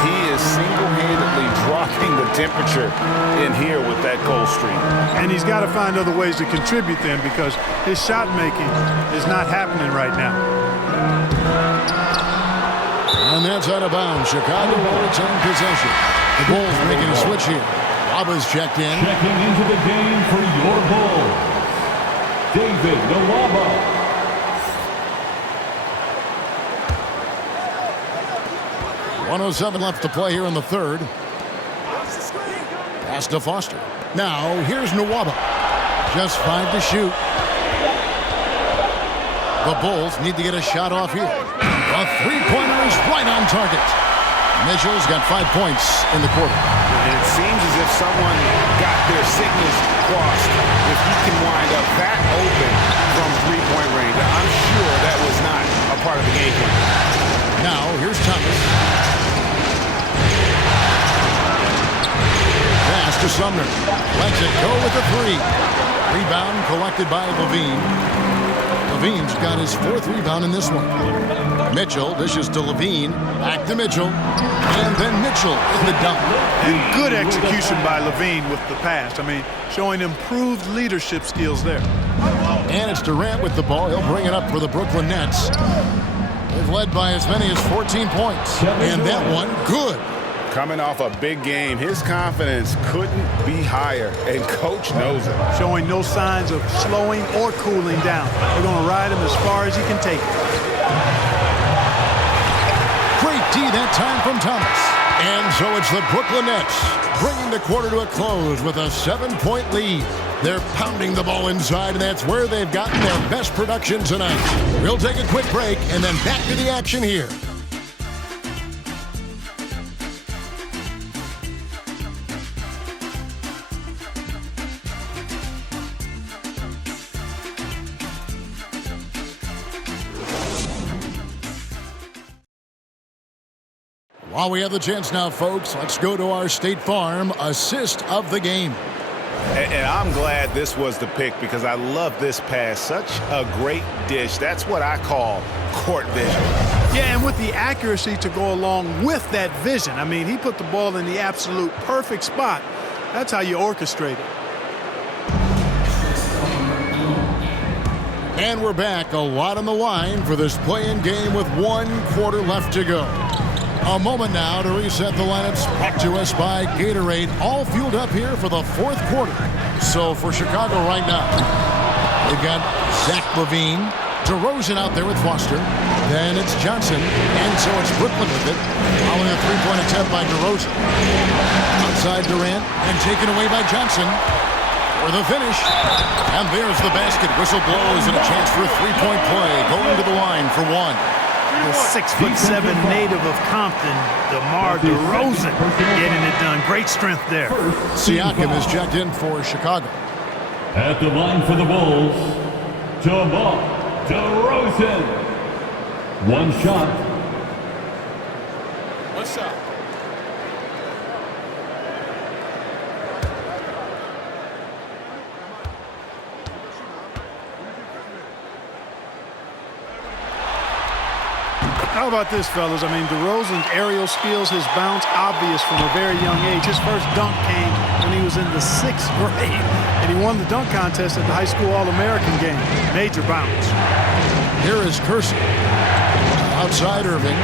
He is single-handedly dropping setting the temperature in here with that cold streak. And he's got to find other ways to contribute then, because his shot making is not happening right now. And that's out of bounds. Chicago will retain possession. The Bulls making a switch here. Waba's checked in. Checking into the game for your Bulls, David Nwaba. .107 left to play here in the third. Pass to Foster. Now, here's Nwaba. Just 5 to shoot. The Bulls need to get a shot off here. A three-pointer is right on target. Mitchell's got 5 points in the quarter. And it seems as if someone got their signals crossed. If he can wind up that open from three-point range, I'm sure that was not a part of the game plan. Now, here's Thomas. Pass to Sumner. Lets it go with the three. Rebound collected by Levine. Levine's got his 4th rebound in this one. Mitchell dishes to Levine. Back to Mitchell. And then Mitchell in the dunk. And good execution by Levine with the pass. I mean, showing improved leadership skills there. And it's Durant with the ball. He'll bring it up for the Brooklyn Nets. They've led by as many as 14 points. And that one, good. Coming off a big game, his confidence couldn't be higher, and Coach knows it. Showing no signs of slowing or cooling down. They're going to ride him as far as he can take it. Great D that time from Thomas. And so it's the Brooklyn Nets bringing the quarter to a close with a 7-point lead. They're pounding the ball inside, and that's where they've gotten their best production tonight. We'll take a quick break and then back to the action here. While we have the chance now, folks, let's go to our State Farm assist of the game. And I'm glad this was the pick because I love this pass. Such a great dish. That's what I call court vision. Yeah, and with the accuracy to go along with that vision. I mean, he put the ball in the absolute perfect spot. That's how you orchestrate it. And we're back. A lot on the line for this play-in game with 1 quarter left to go. A moment now to reset the lineups brought to us by Gatorade, all fueled up here for the 4th quarter. So for Chicago right now, they've got Zach LaVine, DeRozan out there with Foster, then it's Johnson, and so it's Brooklyn with it, following a three-point attempt by DeRozan. Outside Durant, and taken away by Johnson for the finish. And there's the basket. Whistle blows and a chance for a three-point play, going to the line for one. The 6'7" native of Compton, DeMar DeRozan, getting it done. Great strength there. Siakam is checked in for Chicago. At the line for the Bulls, DeMar DeRozan. One shot. One shot. How about this, fellas? I mean, DeRozan's aerial skills, his bounce, obvious from a very young age. His first dunk came when he was in the 6th grade, and he won the dunk contest at the high school All-American game. Major bounce. Here is Kersey. Outside Irving.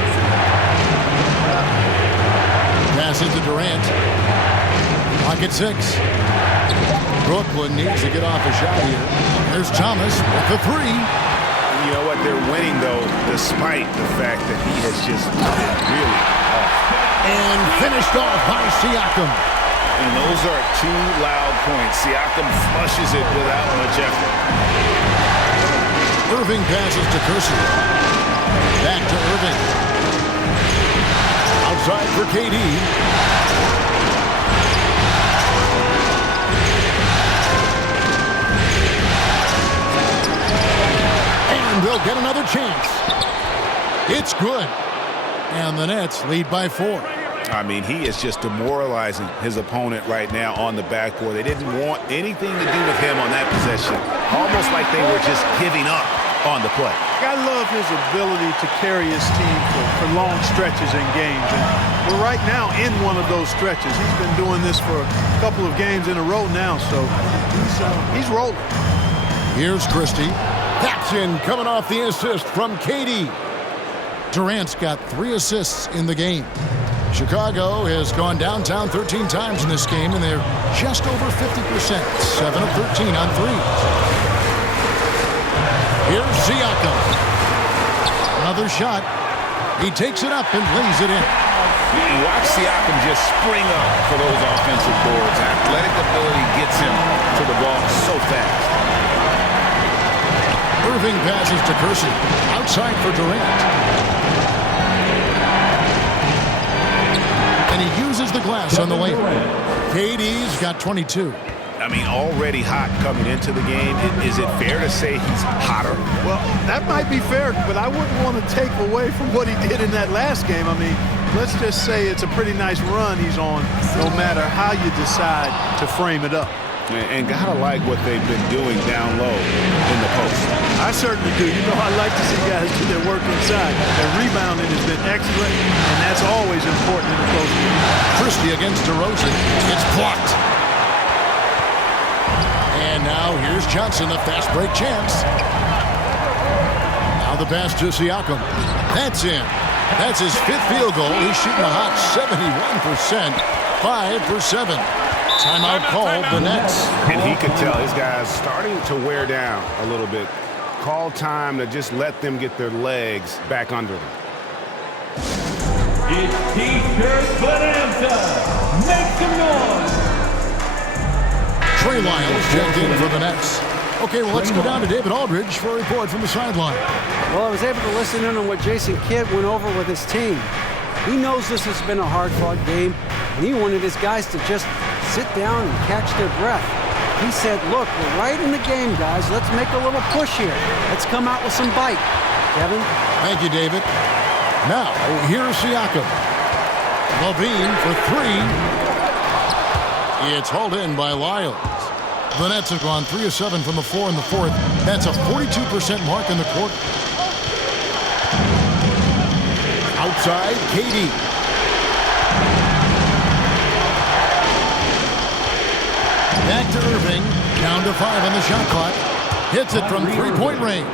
Pass into Durant. Clock at 6. Brooklyn needs to get off a shot here. There's Thomas with the three. You know what? They're winning, though, despite the fact that he has just really off. And finished off by Siakam. And those are 2 loud points. Siakam flushes it without much effort. Irving passes to Kersey. Back to Irving. Outside for KD. They'll get another chance. It's good. And the Nets lead by 4. I mean, he is just demoralizing his opponent right now on the backboard. They didn't want anything to do with him on that possession. Almost like they were just giving up. on the play. I love his ability to carry his team for long stretches in games. And we're right now in one of those stretches. He's been doing this for a couple of games in a row now, so he's rolling. Here's Christie. That's in, coming off the assist from KD. Durant's got 3 assists in the game. Chicago has gone downtown 13 times in this game, and they're just over 50%, 7 of 13 on threes. Here's Siakam. Another shot. He takes it up and lays it in. Watch Siakam just spring up for those offensive boards. Athletic ability gets him to the ball so fast. Irving passes to Kersey. Outside for Durant. And he uses the glass on the layup. KD's got 22. I mean, already hot coming into the game. Is it fair to say he's hotter? Well, that might be fair, but I wouldn't want to take away from what he did in that last game. I mean, let's just say it's a pretty nice run he's on, no matter how you decide to frame it up. And gotta like what they've been doing down low in the post. I certainly do. You know, I like to see guys do their work inside. Their rebounding has been excellent, and that's always important in a close game. Christie against DeRozan. It's blocked. And now here's Johnson, the fast break chance. Now the pass to Siakam. That's in. That's his 5th field goal. He's shooting a hot 71%. 5 for 7. Timeout called the Nets. And he could tell his guys starting to wear down a little bit. Call time to just let them get their legs back under them. It's T-shirt Bonanza. Make some noise. Trey Lyles checked in for the Nets. Okay, well, let's go down to David Aldridge for a report from the sideline. Well, I was able to listen in on what Jason Kidd went over with his team. He knows this has been a hard-fought game, and he wanted his guys to just sit down and catch their breath. He said, look, we're right in the game, guys. Let's make a little push here. Let's come out with some bite. Kevin? Thank you, David. Now, here's Siakam. Levine for 3. It's hauled in by Lyles. The Nets have gone 3 of 7 from the floor in the 4th. That's a 42% mark in the quarter. Outside, KD. Back to Irving. Down to 5 on the shot clock. Hits it from 3-point range.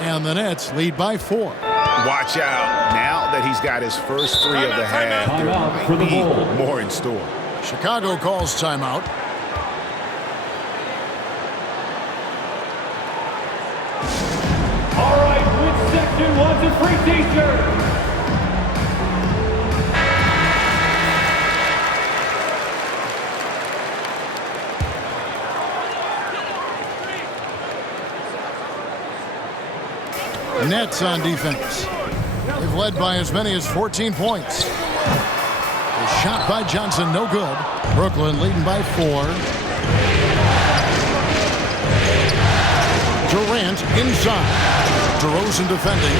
And the Nets lead by 4. Watch out. Now that he's got his first 3 of the half, there might be more in store. Chicago calls timeout. All right, which section wants a free T-shirt? Nets on defense. They've led by as many as 14 points. A shot by Johnson, no good. Brooklyn leading by 4. Durant inside. DeRozan defending.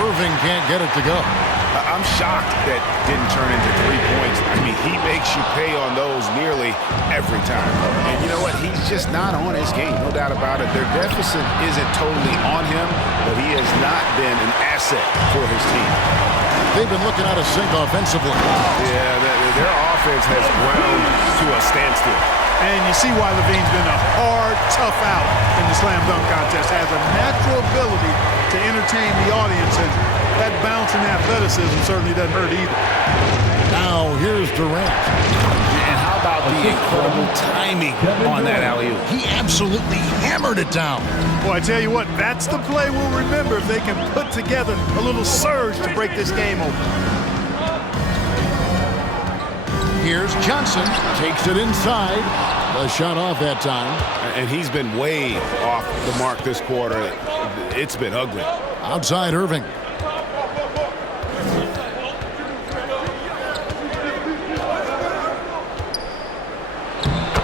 Irving can't get it to go. I'm shocked that didn't turn into 3 points. I mean, he makes you pay on those nearly every time. And you know what? He's just not on his game, no doubt about it. Their deficit isn't totally on him, but he has not been an asset for his team. They've been looking out of sync offensively. Yeah, their offense has ground to a standstill. And you see why Levine's been a hard, tough out in the slam dunk contest. Has a natural ability to entertain the audience, and that bounce and athleticism certainly doesn't hurt either. Now here's Durant. And how about the incredible timing on that alley-oop? He absolutely hammered it down. Boy, I tell you what, that's the play we'll remember if they can put together a little surge to break this game open. Here's Johnson. Takes it inside. A shot off that time. And he's been way off the mark this quarter. It's been ugly. Outside Irving.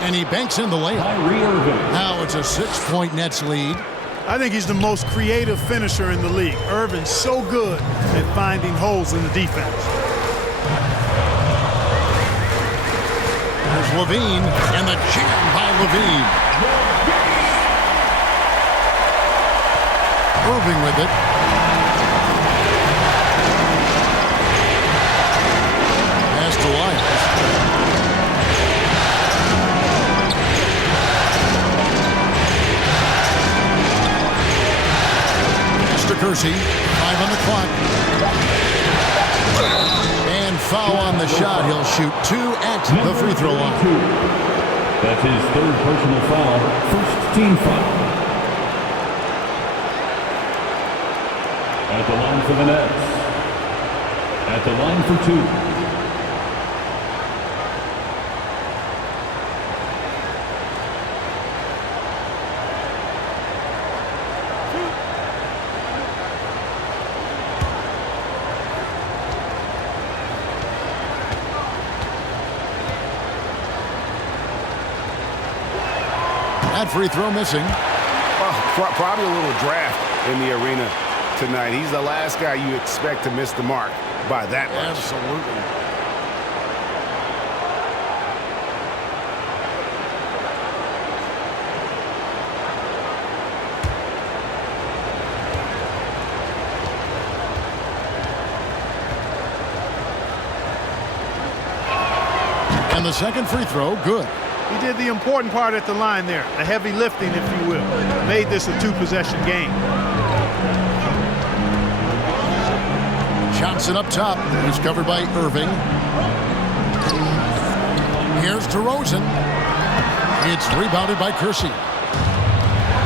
And he banks in the layup. Now it's a 6-point Nets lead. I think he's the most creative finisher in the league. Irving's so good at finding holes in the defense. There's Levine, and the jam by Levine. Irving with it. Pass to Lyles. Pass to Kersey. 5 on the clock. And foul on the shot. He'll shoot 2 at the free throw line. That's his third personal foul, first team foul. At the line for the Nets. At the line for 2. That free throw missing. Probably a little draft in the arena tonight. He's the last guy you expect to miss the mark by that much. Absolutely. And the second free throw, good. He did the important part at the line there, the heavy lifting, if you will. Made this a 2-possession game. Johnson up top. He's covered by Irving. Here's DeRozan. It's rebounded by Kersey.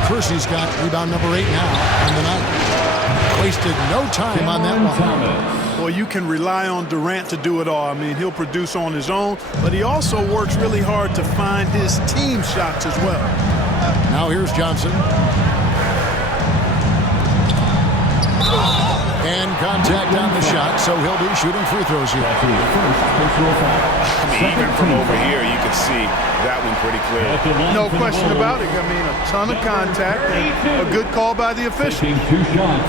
Kersey's got rebound number 8 now on the night. Wasted no time on that one. Well, you can rely on Durant to do it all. I mean, he'll produce on his own, but he also works really hard to find his team shots as well. Now here's Johnson. And contact on the shot, so he'll be shooting free throws here. I mean, even from over here, you can see that one pretty clear. No question about it. I mean, a ton of contact and a good call by the official. 2 shots.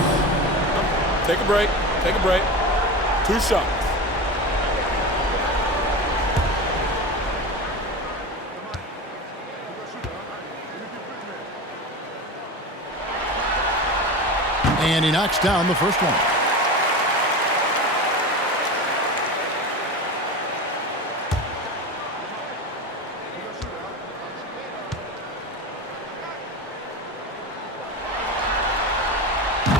Take a break. Take a break. 2 shots. And he knocks down the first one.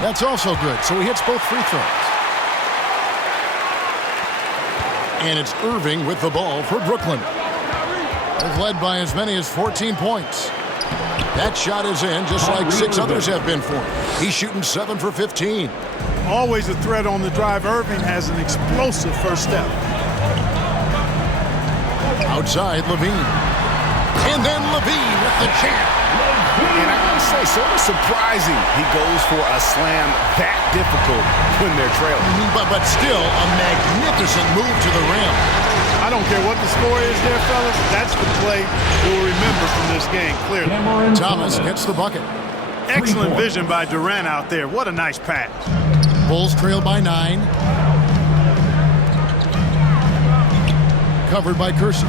That's also good, so he hits both free throws. And it's Irving with the ball for Brooklyn. They've led by as many as 14 points. That shot is in, just like 6 others have been for him. He's shooting 7 for 15. Always a threat on the drive. Irving has an explosive first step. Outside, Levine. And then Levine with the jam. And I gotta say, sort of surprising he goes for a slam that difficult when they're trailing. But still a magnificent move to the rim. I don't care what the score is there, fellas. That's the play we'll remember from this game, clearly. Thomas gets the bucket. Excellent vision by Durant out there. What a nice pass. Bulls trail by 9. Covered by Kersey.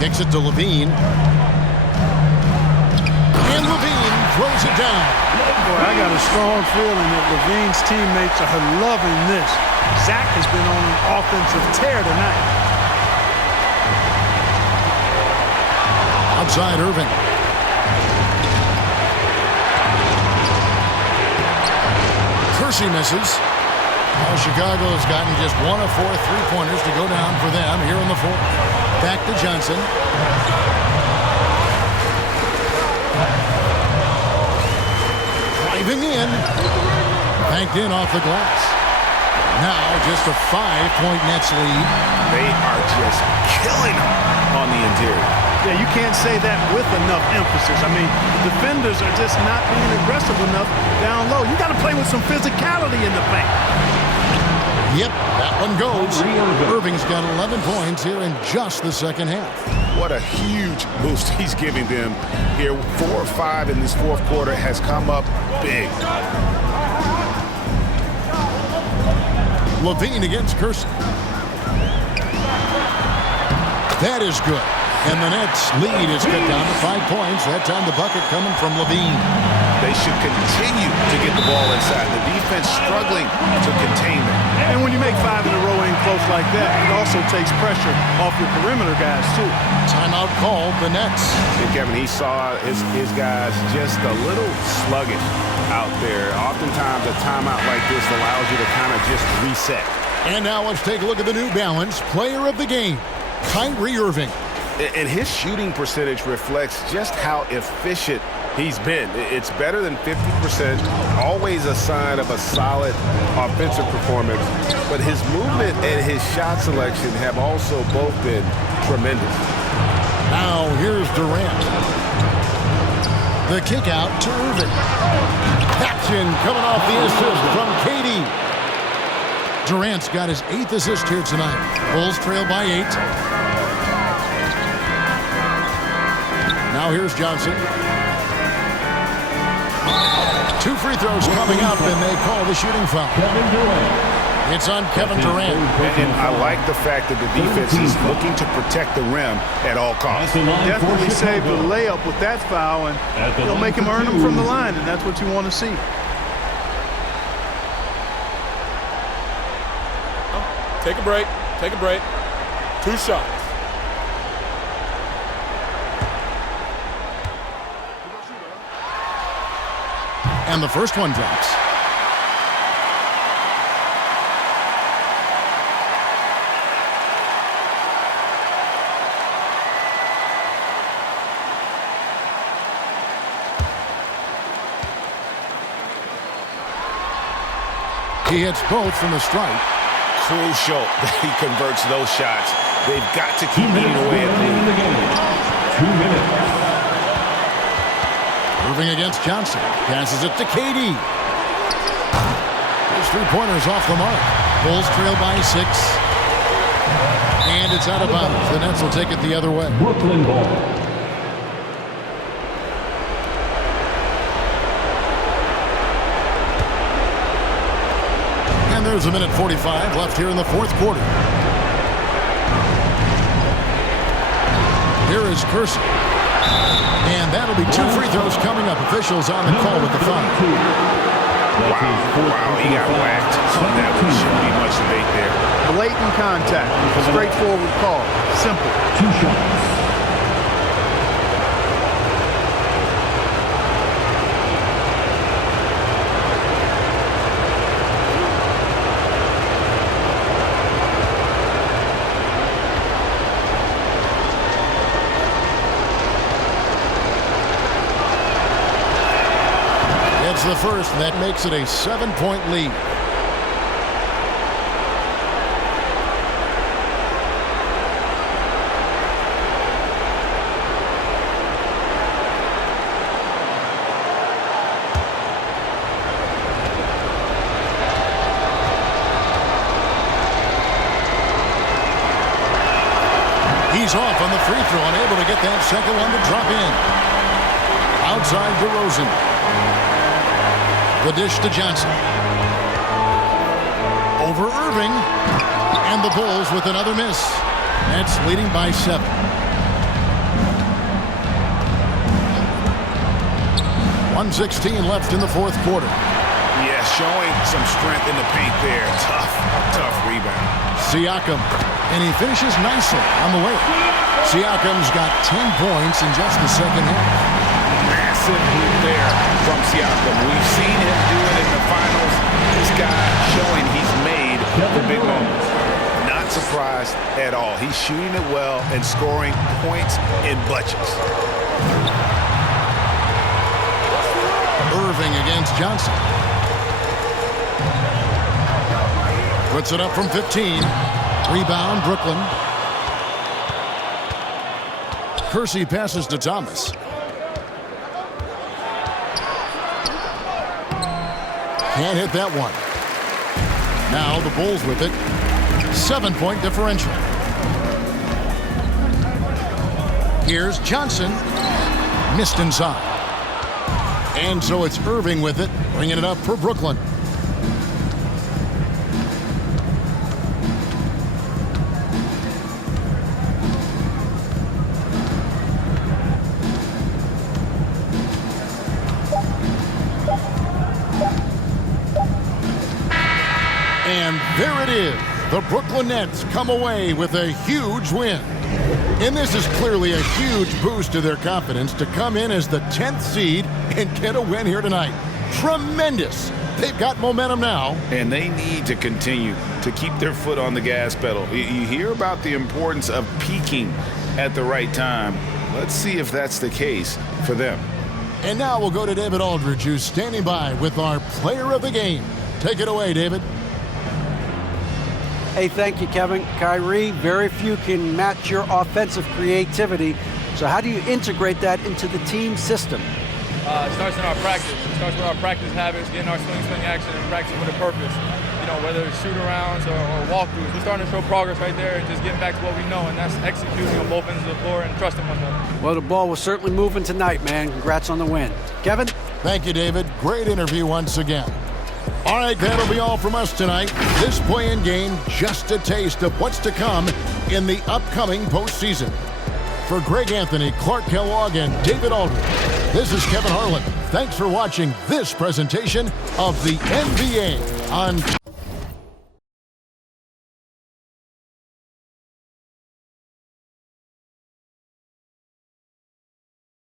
Kicks it to Levine. And Levine throws it down. Boy, I got a strong feeling that Levine's teammates are loving this. Zach has been on an offensive tear tonight. Outside Irving. Kersey misses. Now Chicago has gotten just 1 of 4 3-pointers to go down for them here in the 4th. Back to Johnson. Driving in. Banked in off the glass. Now just a 5-point Nets lead. They are just killing them on the interior. Yeah, you can't say that with enough emphasis. I mean, defenders are just not being aggressive enough down low. You got to play with some physicality in the paint. Yep, that one goes. Irving's got 11 points here in just the second half. What a huge boost he's giving them here. 4 or 5 in this 4th quarter has come up big. Levine against Kersey. That is good. And the Nets lead is cut down to 5 points. That time the bucket coming from Levine. They should continue to get the ball inside. The defense struggling to contain them. And when you make 5 in a row in close like that, it also takes pressure off your perimeter guys, too. Timeout called, the Nets. And Kevin, he saw his guys just a little sluggish out there. Oftentimes, a timeout like this allows you to kind of just reset. And now let's take a look at the New Balance Player of the Game, Kyrie Irving. And his shooting percentage reflects just how efficient he's been. It's better than 50%, always a sign of a solid offensive performance. But his movement and his shot selection have also both been tremendous. Now here's Durant. The kick out to Irving. Action coming off the assist from KD. Durant's got his 8th assist here tonight. Bulls trail by 8. Now here's Johnson. 2 free throws coming up, and they call the shooting foul. It's on Kevin Durant. And I like the fact that the defense is looking to protect the rim at all costs. Definitely saved the layup with that foul, and it'll make him earn them from the line, and that's what you want to see. Take a break. Take a break. 2 shots. And the first one drops. He hits both from the stripe. Crucial that he converts those shots. They've got to keep eating away at the game. 2 minutes. Irving against Johnson. Passes it to KD. His 3-pointer's off the mark. Bulls trail by 6. And it's out of bounds. The Nets will take it the other way. Brooklyn ball. And there's 1:45 left here in the 4th quarter. Here is Kersey. And that'll be 2 free throws coming up. Officials on the call with the foul. Wow, he got whacked. That shouldn't be much debate there. Blatant contact. Straightforward call. Simple. 2 shots. It's the first, and that makes it a 7-point lead. He's off on the free throw, unable to get that second one to drop in. Outside DeRozan. The dish to Johnson. Over Irving. And the Bulls with another miss. Nets leading by 7. .116 left in the 4th quarter. Yeah, showing some strength in the paint there. Tough rebound. Siakam. And he finishes nicely on the way. Siakam's got 10 points in just the second half. Massive move there from Siakam. We've seen him do it in the finals. This guy showing he's made the big moments. Not surprised at all. He's shooting it well and scoring points in bunches. Irving against Johnson. Puts it up from 15. Rebound, Brooklyn. Kersey passes to Thomas. Can't hit that one. Now the Bulls with it. 7-point differential. Here's Johnson. Missed inside. And so it's Irving with it, bringing it up for Brooklyn. is. The Brooklyn Nets come away with a huge win. And this is clearly a huge boost to their confidence to come in as the 10th seed and get a win here tonight. Tremendous. They've got momentum now. And they need to continue to keep their foot on the gas pedal. You hear about the importance of peaking at the right time. Let's see if that's the case for them. And now we'll go to David Aldridge, who's standing by with our player of the game. Take it away, David. Hey, thank you, Kevin. Kyrie, very few can match your offensive creativity. So how do you integrate that into the team system? It starts in our practice. It starts with our practice habits, getting our swing action and practicing with a purpose. You know, whether it's shoot-arounds or walkthroughs. We're starting to show progress right there and just getting back to what we know, and that's executing on both ends of the floor and trusting one another. Well, the ball was certainly moving tonight, man. Congrats on the win. Kevin? Thank you, David. Great interview once again. All right, that'll be all from us tonight. This play-in game, just a taste of what's to come in the upcoming postseason. For Greg Anthony, Clark Kellogg, and David Aldridge, this is Kevin Harlan. Thanks for watching this presentation of the NBA on